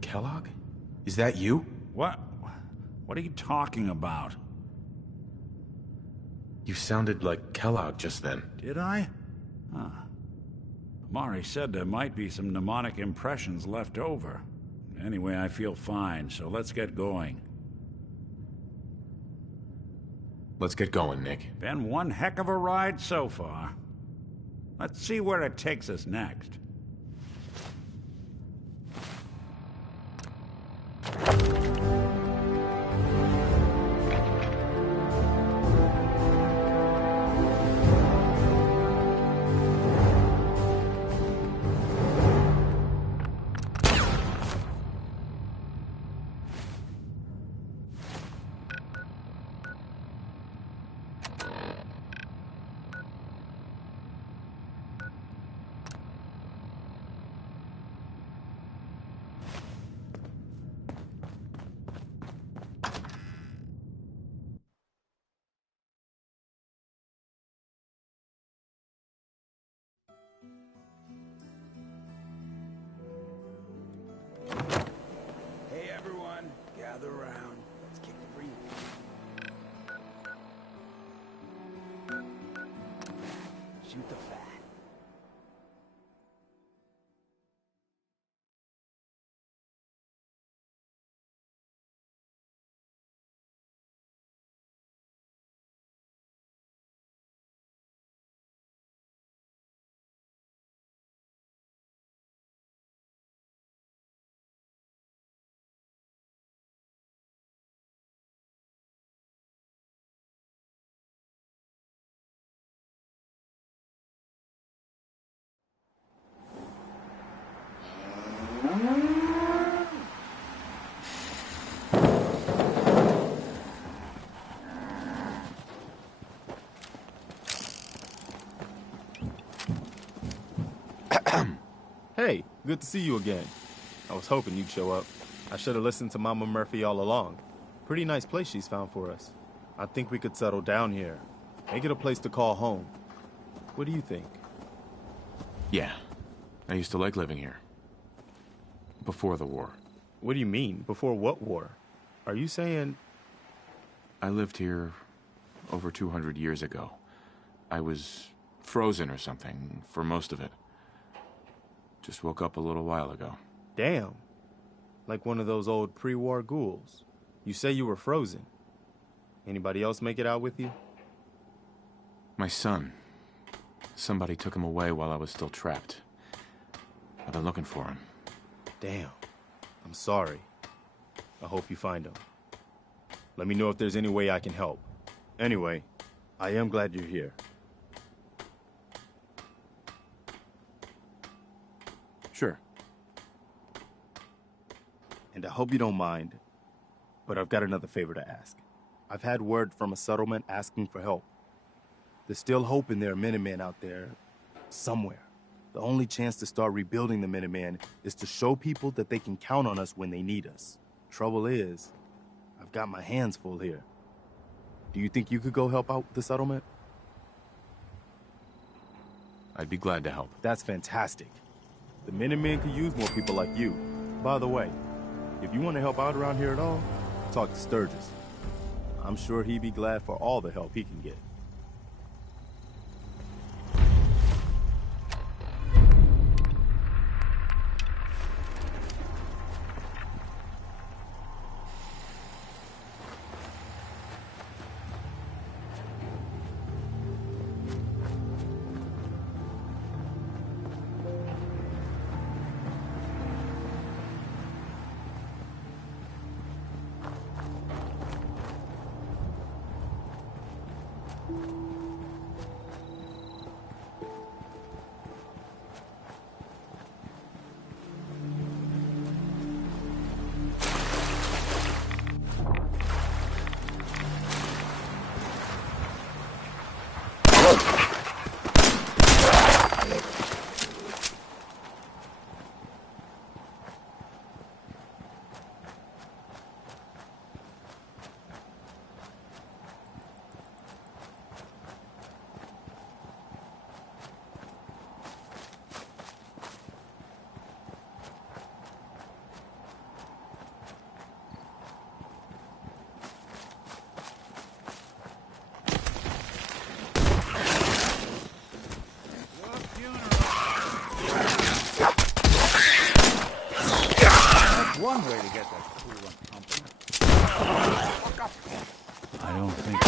Kellogg? Is that you? What? What are you talking about? You sounded like Kellogg just then. Did I? Huh. Mari said there might be some mnemonic impressions left over. Anyway, I feel fine, so let's get going. Let's get going, Nick. Been one heck of a ride so far. Let's see where it takes us next. Hey everyone, gather around. Let's kick the breeze. Shoot the fat. Hey, good to see you again. I was hoping you'd show up. I should have listened to Mama Murphy all along. Pretty nice place she's found for us. I think we could settle down here. Make it a place to call home. What do you think? Yeah. I used to like living here. Before the war. What do you mean? Before what war? Are you saying... I lived here over 200 years ago. I was frozen or something for most of it. Just woke up a little while ago. Damn. Like one of those old pre-war ghouls. You say you were frozen. Anybody else make it out with you? My son. Somebody took him away while I was still trapped. I've been looking for him. Damn. I'm sorry. I hope you find him. Let me know if there's any way I can help. Anyway, I am glad you're here. Sure. And I hope you don't mind, but I've got another favor to ask. I've had word from a settlement asking for help. There's still hope in there are Minutemen out there somewhere. The only chance to start rebuilding the Minutemen is to show people that they can count on us when they need us. Trouble is, I've got my hands full here. Do you think you could go help out the settlement? I'd be glad to help. That's fantastic. The Minutemen could use more people like you. By the way, if you want to help out around here at all, talk to Sturgis. I'm sure he'd be glad for all the help he can get. one way to get that coolant pumping. I don't think...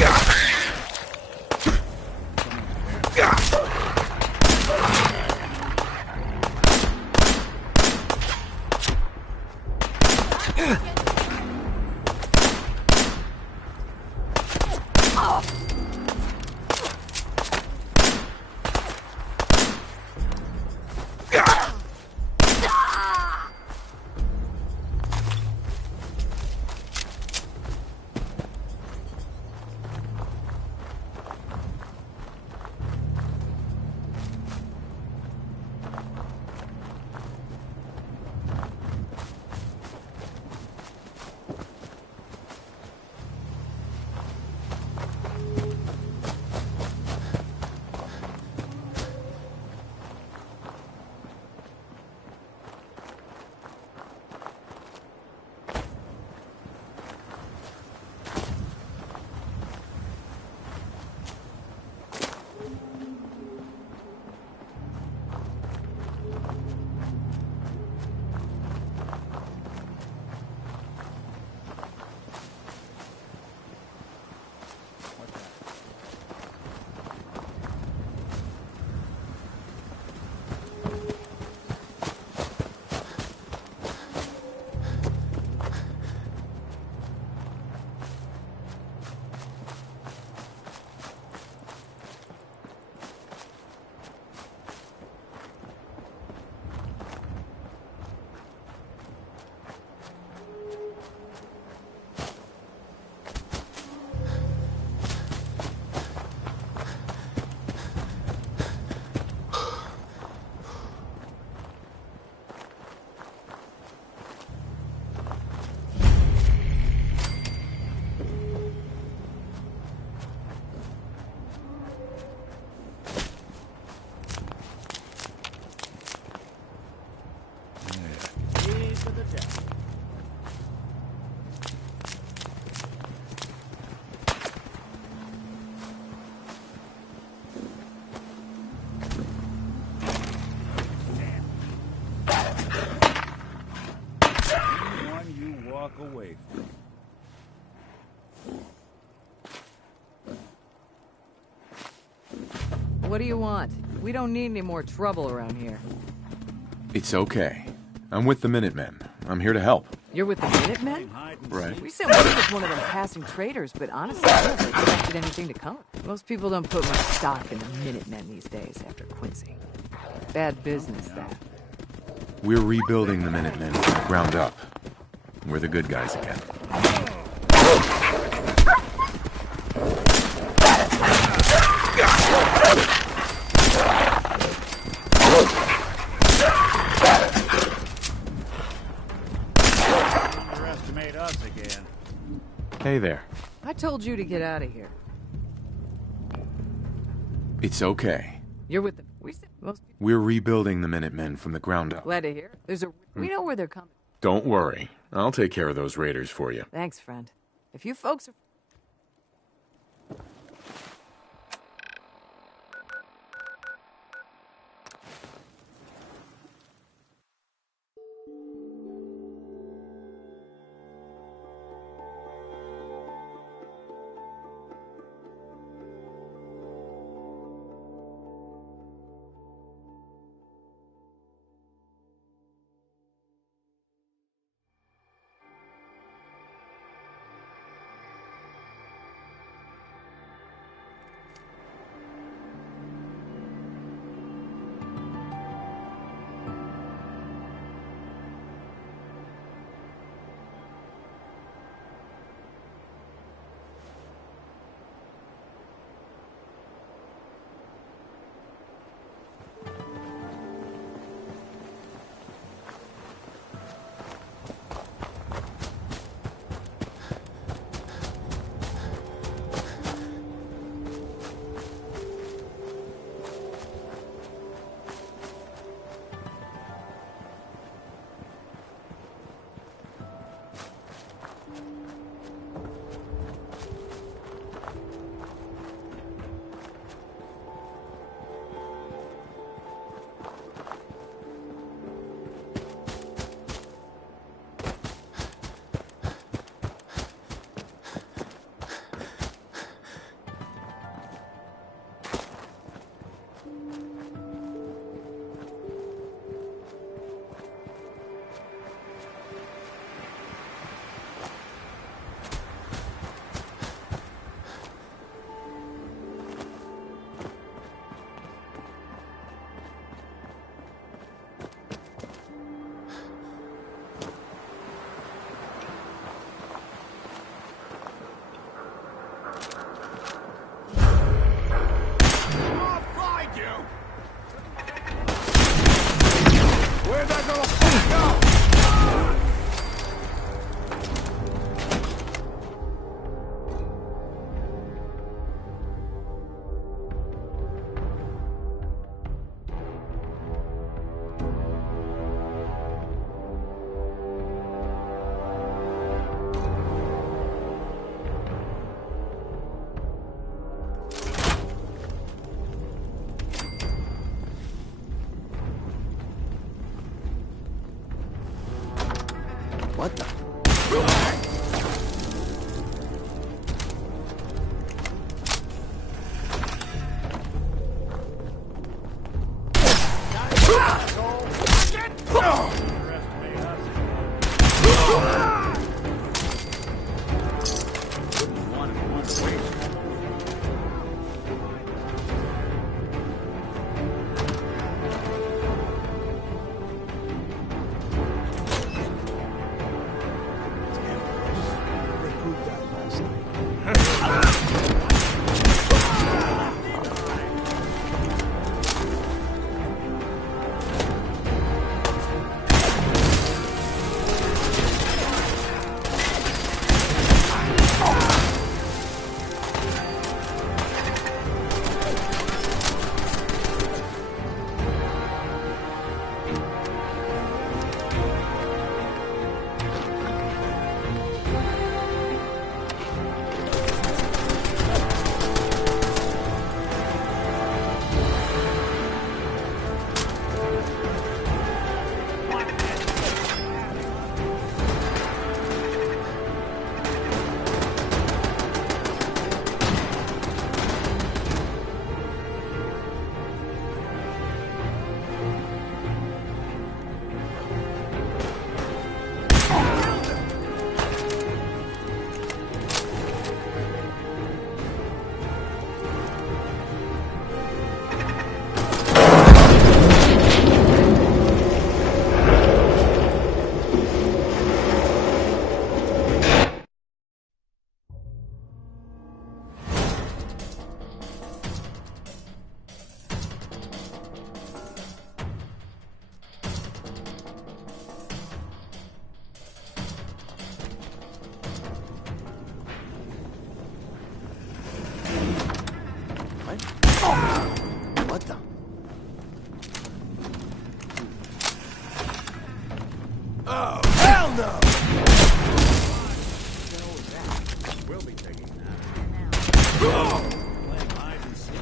Away from. What do you want? We don't need any more trouble around here. It's okay. I'm with the Minutemen. I'm here to help. You're with the Minutemen? Right. We said we was one of them passing traders, but honestly, I don't think expected anything to come. Most people don't put much stock in the Minutemen these days after Quincy. Bad business, that. We're rebuilding the Minutemen from the ground up. We're the good guys again. Underestimate us again. Hey there. I told you to get out of here. It's okay. You're with the... We said most people... We're rebuilding the Minutemen from the ground up. Glad to hear. We know where they're coming. Don't worry. I'll take care of those raiders for you. Thanks, friend. If you folks are... What the? What the? Oh, hell no! We'll be taking that. Playing hide and seek.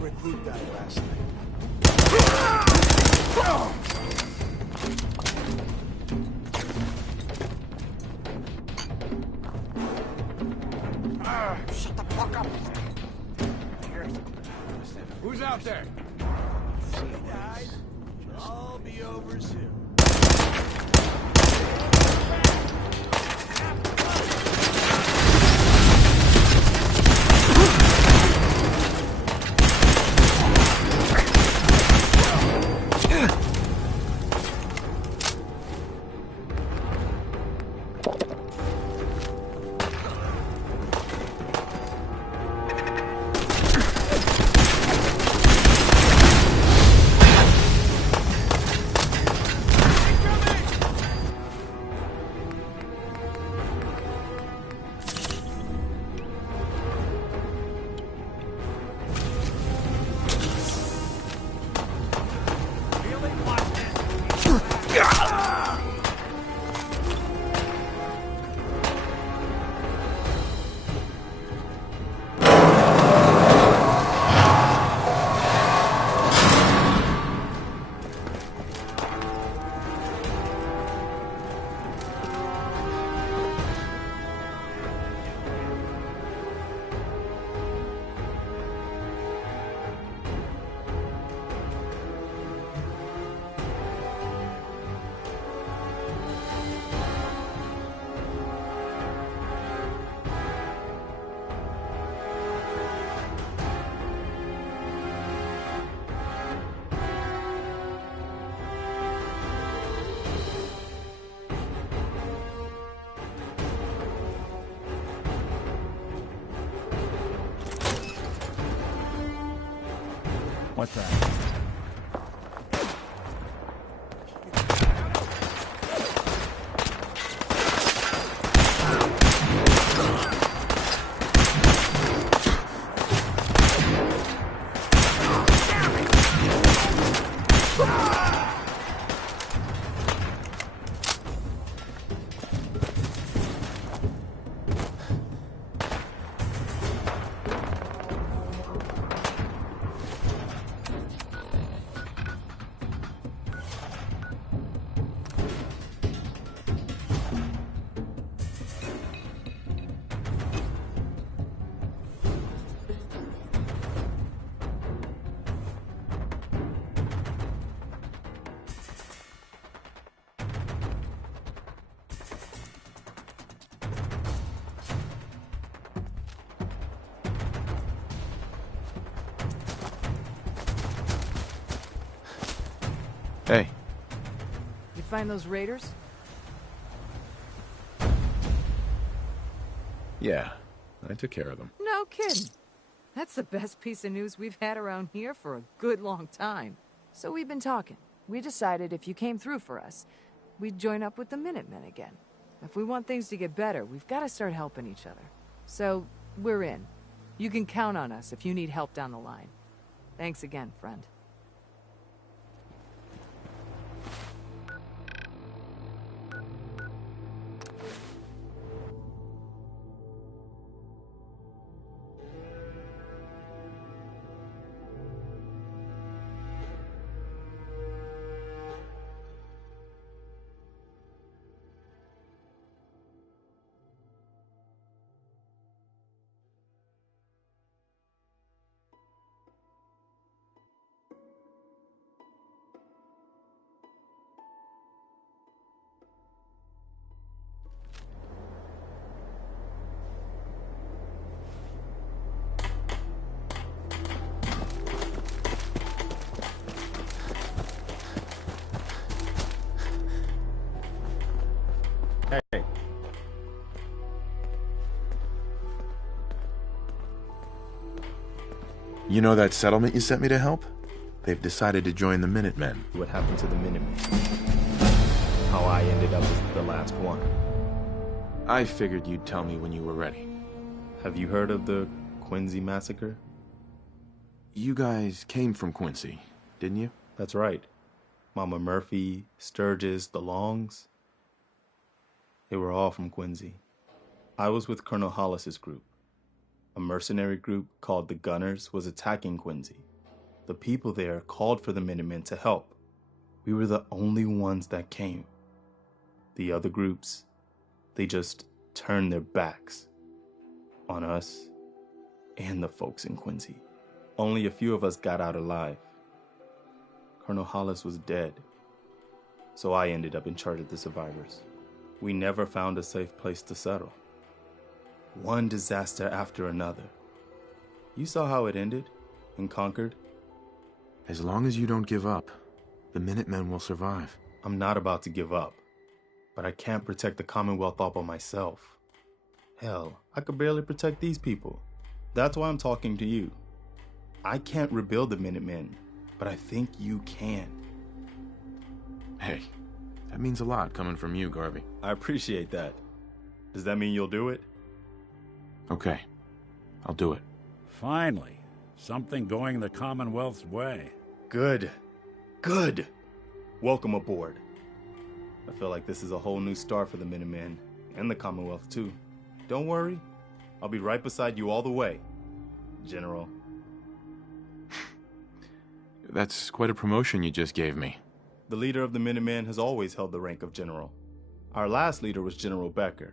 Recruit died last night. Shut the fuck up! Who's out there? He died. I'll be over soon. What's that? Hey. You find those raiders? Yeah, I took care of them. No kidding. That's the best piece of news we've had around here for a good long time. So we've been talking. We decided if you came through for us, we'd join up with the Minutemen again. If we want things to get better, we've got to start helping each other. So, we're in. You can count on us if you need help down the line. Thanks again, friend. Hey. You know that settlement you sent me to help? They've decided to join the Minutemen. What happened to the Minutemen? How I ended up as the last one. I figured you'd tell me when you were ready. Have you heard of the Quincy massacre? You guys came from Quincy, didn't you? That's right. Mama Murphy, Sturgis, the Longs. They were all from Quincy. I was with Colonel Hollis's group. A mercenary group called the Gunners was attacking Quincy. The people there called for the Minutemen to help. We were the only ones that came. The other groups, they just turned their backs on us and the folks in Quincy. Only a few of us got out alive. Colonel Hollis was dead, so I ended up in charge of the survivors. We never found a safe place to settle. One disaster after another. You saw how it ended in Concord? As long as you don't give up, the Minutemen will survive. I'm not about to give up, but I can't protect the Commonwealth all by myself. Hell, I could barely protect these people. That's why I'm talking to you. I can't rebuild the Minutemen, but I think you can. Hey, that means a lot coming from you, Garvey. I appreciate that. Does that mean you'll do it? Okay, I'll do it. Finally, something going the Commonwealth's way. Good. Good. Welcome aboard. I feel like this is a whole new start for the Minutemen, and the Commonwealth too. Don't worry, I'll be right beside you all the way, General. That's quite a promotion you just gave me. The leader of the Minutemen has always held the rank of general. Our last leader was General Becker.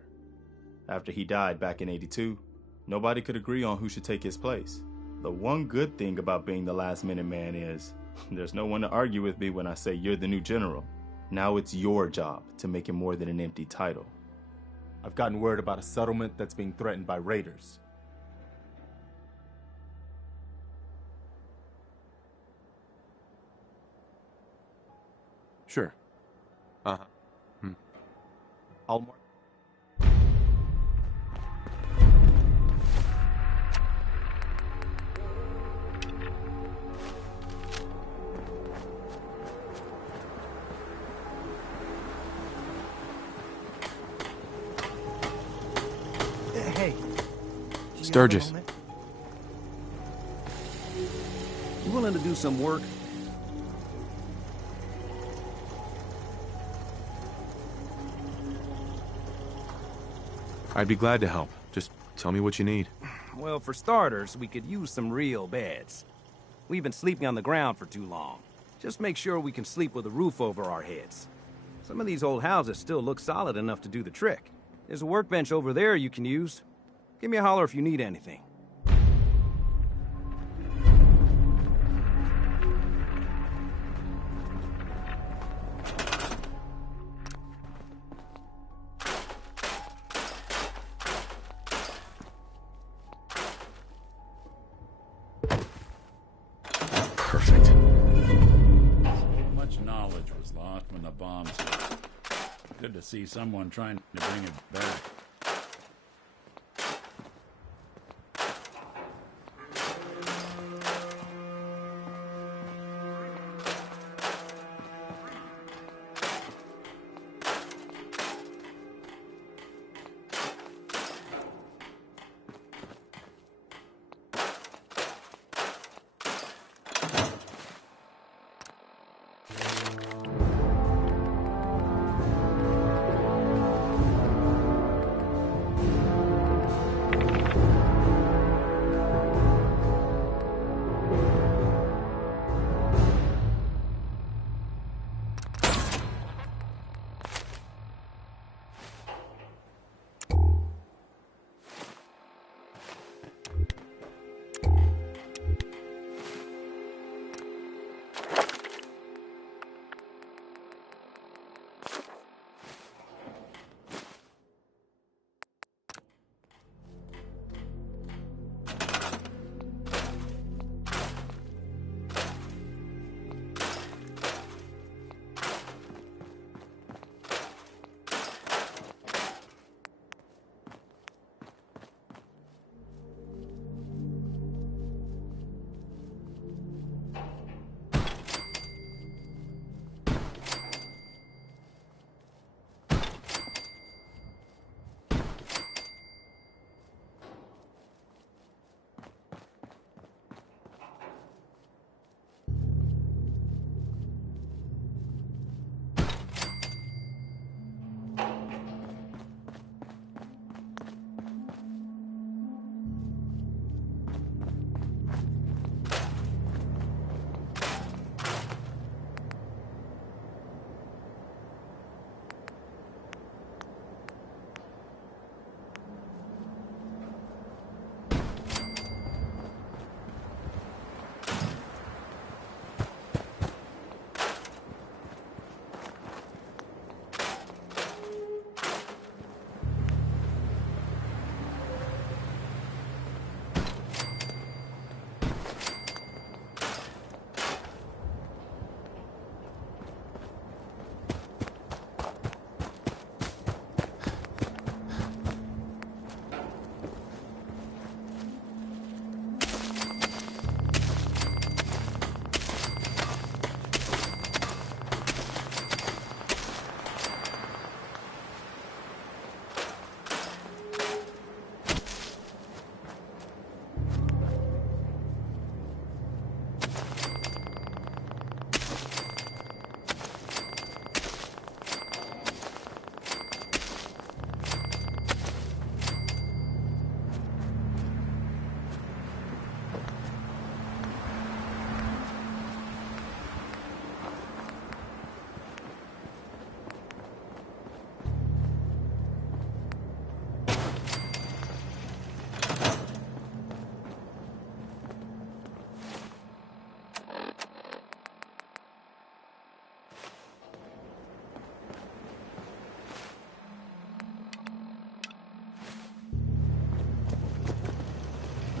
After he died back in '82, nobody could agree on who should take his place. The one good thing about being the last Minuteman is there's no one to argue with me when I say you're the new general. Now it's your job to make it more than an empty title. I've gotten word about a settlement that's being threatened by raiders. Sure. I'll mark. Hey. Sturgis. You willing to do some work? I'd be glad to help. Just tell me what you need. Well, for starters, we could use some real beds. We've been sleeping on the ground for too long. Just make sure we can sleep with a roof over our heads. Some of these old houses still look solid enough to do the trick. There's a workbench over there you can use. Give me a holler if you need anything. So much knowledge village was lost when the bombs hit. Good to see someone trying to bring it back.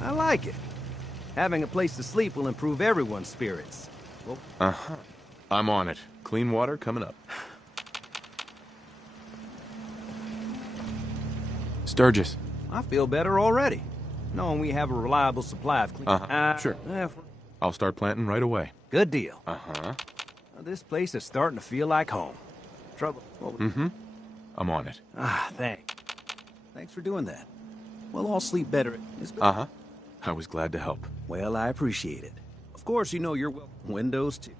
I like it. Having a place to sleep will improve everyone's spirits. Well, Uh-huh. I'm on it. Clean water coming up. Sturgis. I feel better already, knowing we have a reliable supply of clean... Sure. I'll start planting right away. Good deal. Uh-huh. This place is starting to feel like home. Trouble... Mm-hmm. I'm on it. Thanks for doing that. We'll all sleep better. Uh-huh. I was glad to help. Well, I appreciate it. Of course, you know you're welcome. Windows, too.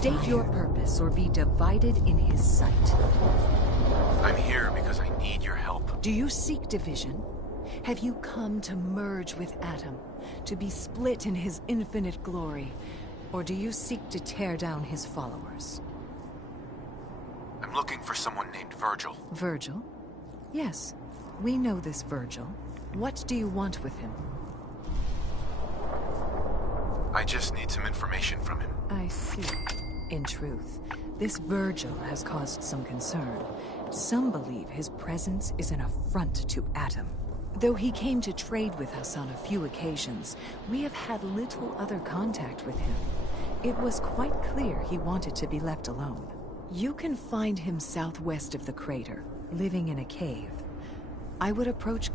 State your purpose or be divided in his sight. I'm here because I need your help. Do you seek division? Have you come to merge with Atom? To be split in his infinite glory? Or do you seek to tear down his followers? I'm looking for someone named Virgil. Virgil? Yes, we know this Virgil. What do you want with him? I just need some information from him. I see. In truth, this Virgil has caused some concern. Some believe his presence is an affront to Atom. Though he came to trade with us on a few occasions, we have had little other contact with him. It was quite clear he wanted to be left alone. You can find him southwest of the crater, living in a cave. I would approach...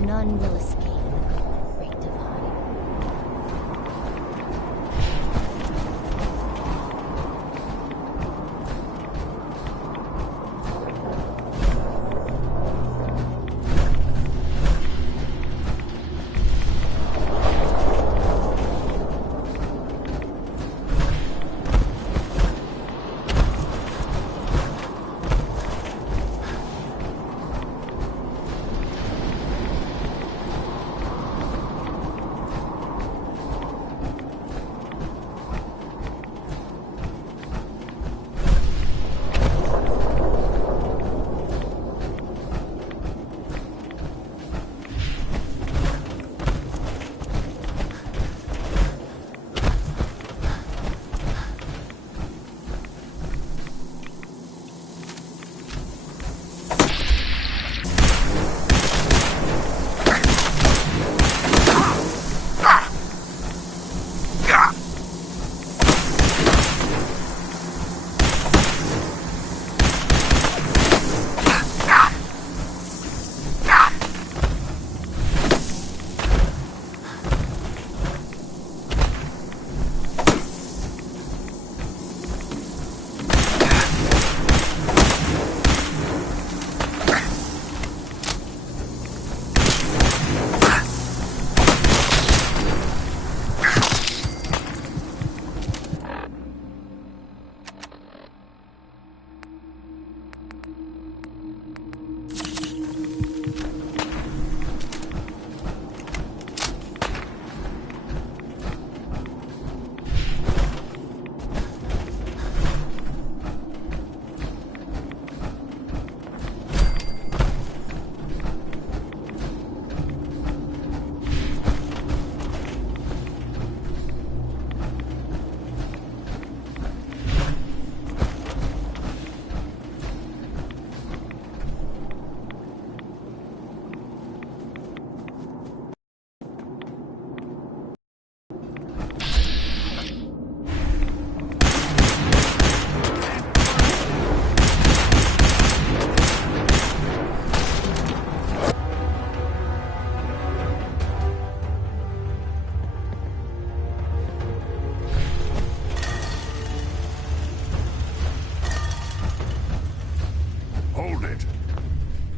None will escape the Great Divide.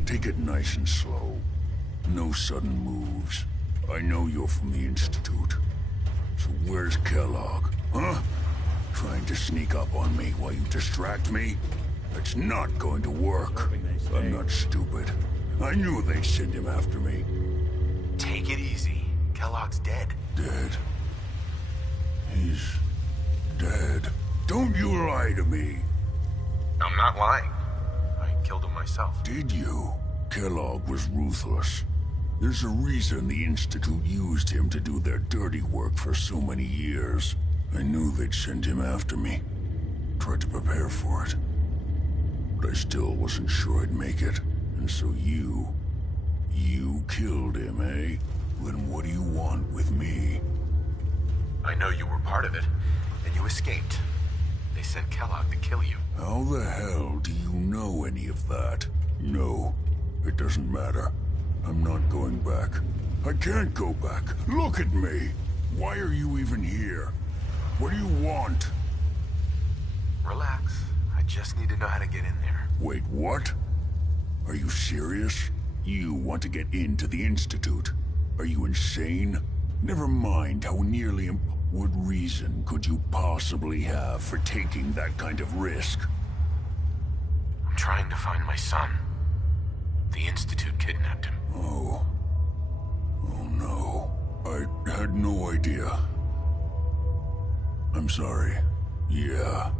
Take it nice and slow. No sudden moves. I know you're from the Institute. So where's Kellogg, huh? Trying to sneak up on me while you distract me? That's not going to work. I'm not stupid. I knew they'd send him after me. Take it easy. Kellogg's dead. Dead? He's dead. Don't you lie to me. I'm not lying. I killed him myself. Did you? Kellogg was ruthless. There's a reason the Institute used him to do their dirty work for so many years. I knew they'd send him after me. Tried to prepare for it. But I still wasn't sure I'd make it. And so you killed him, eh? Then what do you want with me? I know you were part of it, and you escaped. They sent Kellogg to kill you. How the hell do you know any of that? No, it doesn't matter. I'm not going back. I can't go back. Look at me! Why are you even here? What do you want? Relax. I just need to know how to get in there. Wait, what? Are you serious? You want to get into the Institute? Are you insane? Never mind how nearly What reason could you possibly have for taking that kind of risk? I'm trying to find my son. The Institute kidnapped him. Oh. Oh no. I had no idea. I'm sorry. Yeah.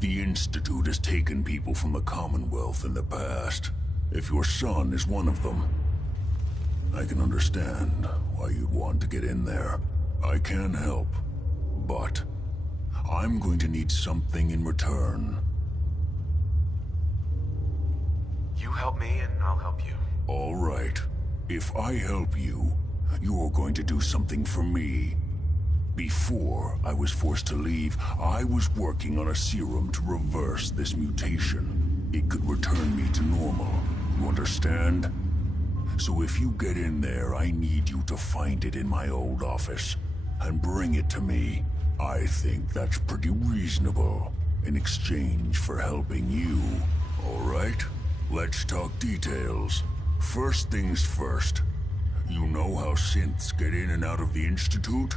The Institute has taken people from the Commonwealth in the past. If your son is one of them, I can understand why you'd want to get in there. I can help, but I'm going to need something in return. You help me and I'll help you. All right. If I help you, you're going to do something for me. Before I was forced to leave, I was working on a serum to reverse this mutation. It could return me to normal. You understand? So if you get in there, I need you to find it in my old office and bring it to me. I think that's pretty reasonable in exchange for helping you. All right? Let's talk details. First things first. You know how synths get in and out of the Institute?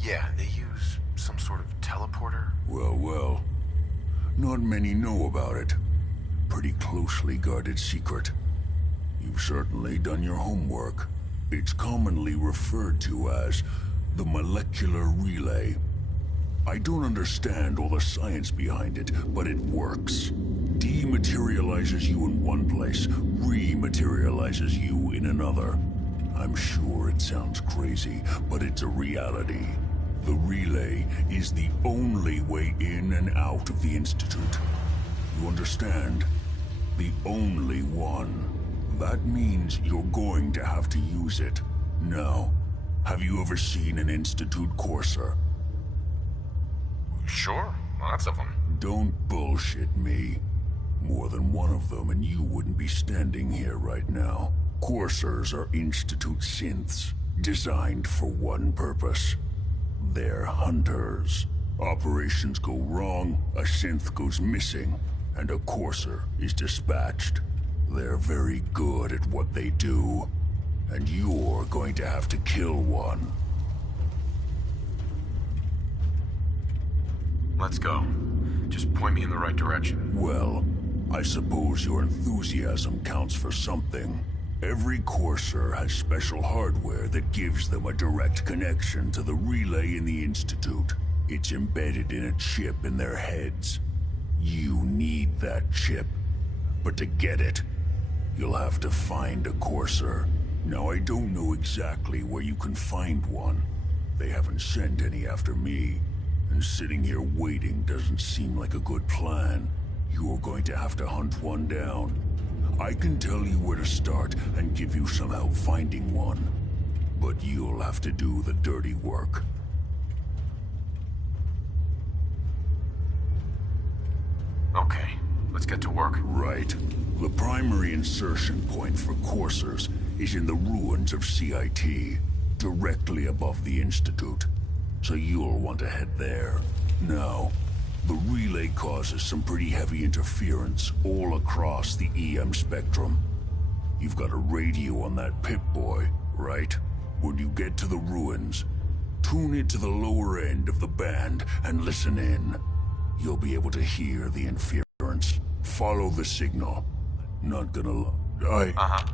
Yeah, they use some sort of teleporter. Well. Not many know about it. Pretty closely guarded secret. You've certainly done your homework. It's commonly referred to as the molecular relay. I don't understand all the science behind it, but it works. Dematerializes you in one place, rematerializes you in another. I'm sure it sounds crazy, but it's a reality. The relay is the only way in and out of the Institute. You understand? The only one. That means you're going to have to use it. Now, have you ever seen an Institute courser? Sure, lots of them. Don't bullshit me. More than one of them and you wouldn't be standing here right now. Coursers are Institute synths, designed for one purpose. They're hunters. Operations go wrong, a synth goes missing, and a courser is dispatched. They're very good at what they do, and you're going to have to kill one. Let's go. Just point me in the right direction. Well, I suppose your enthusiasm counts for something. Every courser has special hardware that gives them a direct connection to the relay in the Institute. It's embedded in a chip in their heads. You need that chip. But to get it, you'll have to find a courser. Now, I don't know exactly where you can find one. They haven't sent any after me. And sitting here waiting doesn't seem like a good plan. You're going to have to hunt one down. I can tell you where to start and give you some help finding one. But you'll have to do the dirty work. Okay, let's get to work. Right. The primary insertion point for coursers is in the ruins of CIT, directly above the Institute. So you'll want to head there. Now, the relay causes some pretty heavy interference all across the EM spectrum. You've got a radio on that Pip-Boy, right? When you get to the ruins, tune it to the lower end of the band and listen in. You'll be able to hear the interference. Follow the signal. Not gonna lie. Uh-huh.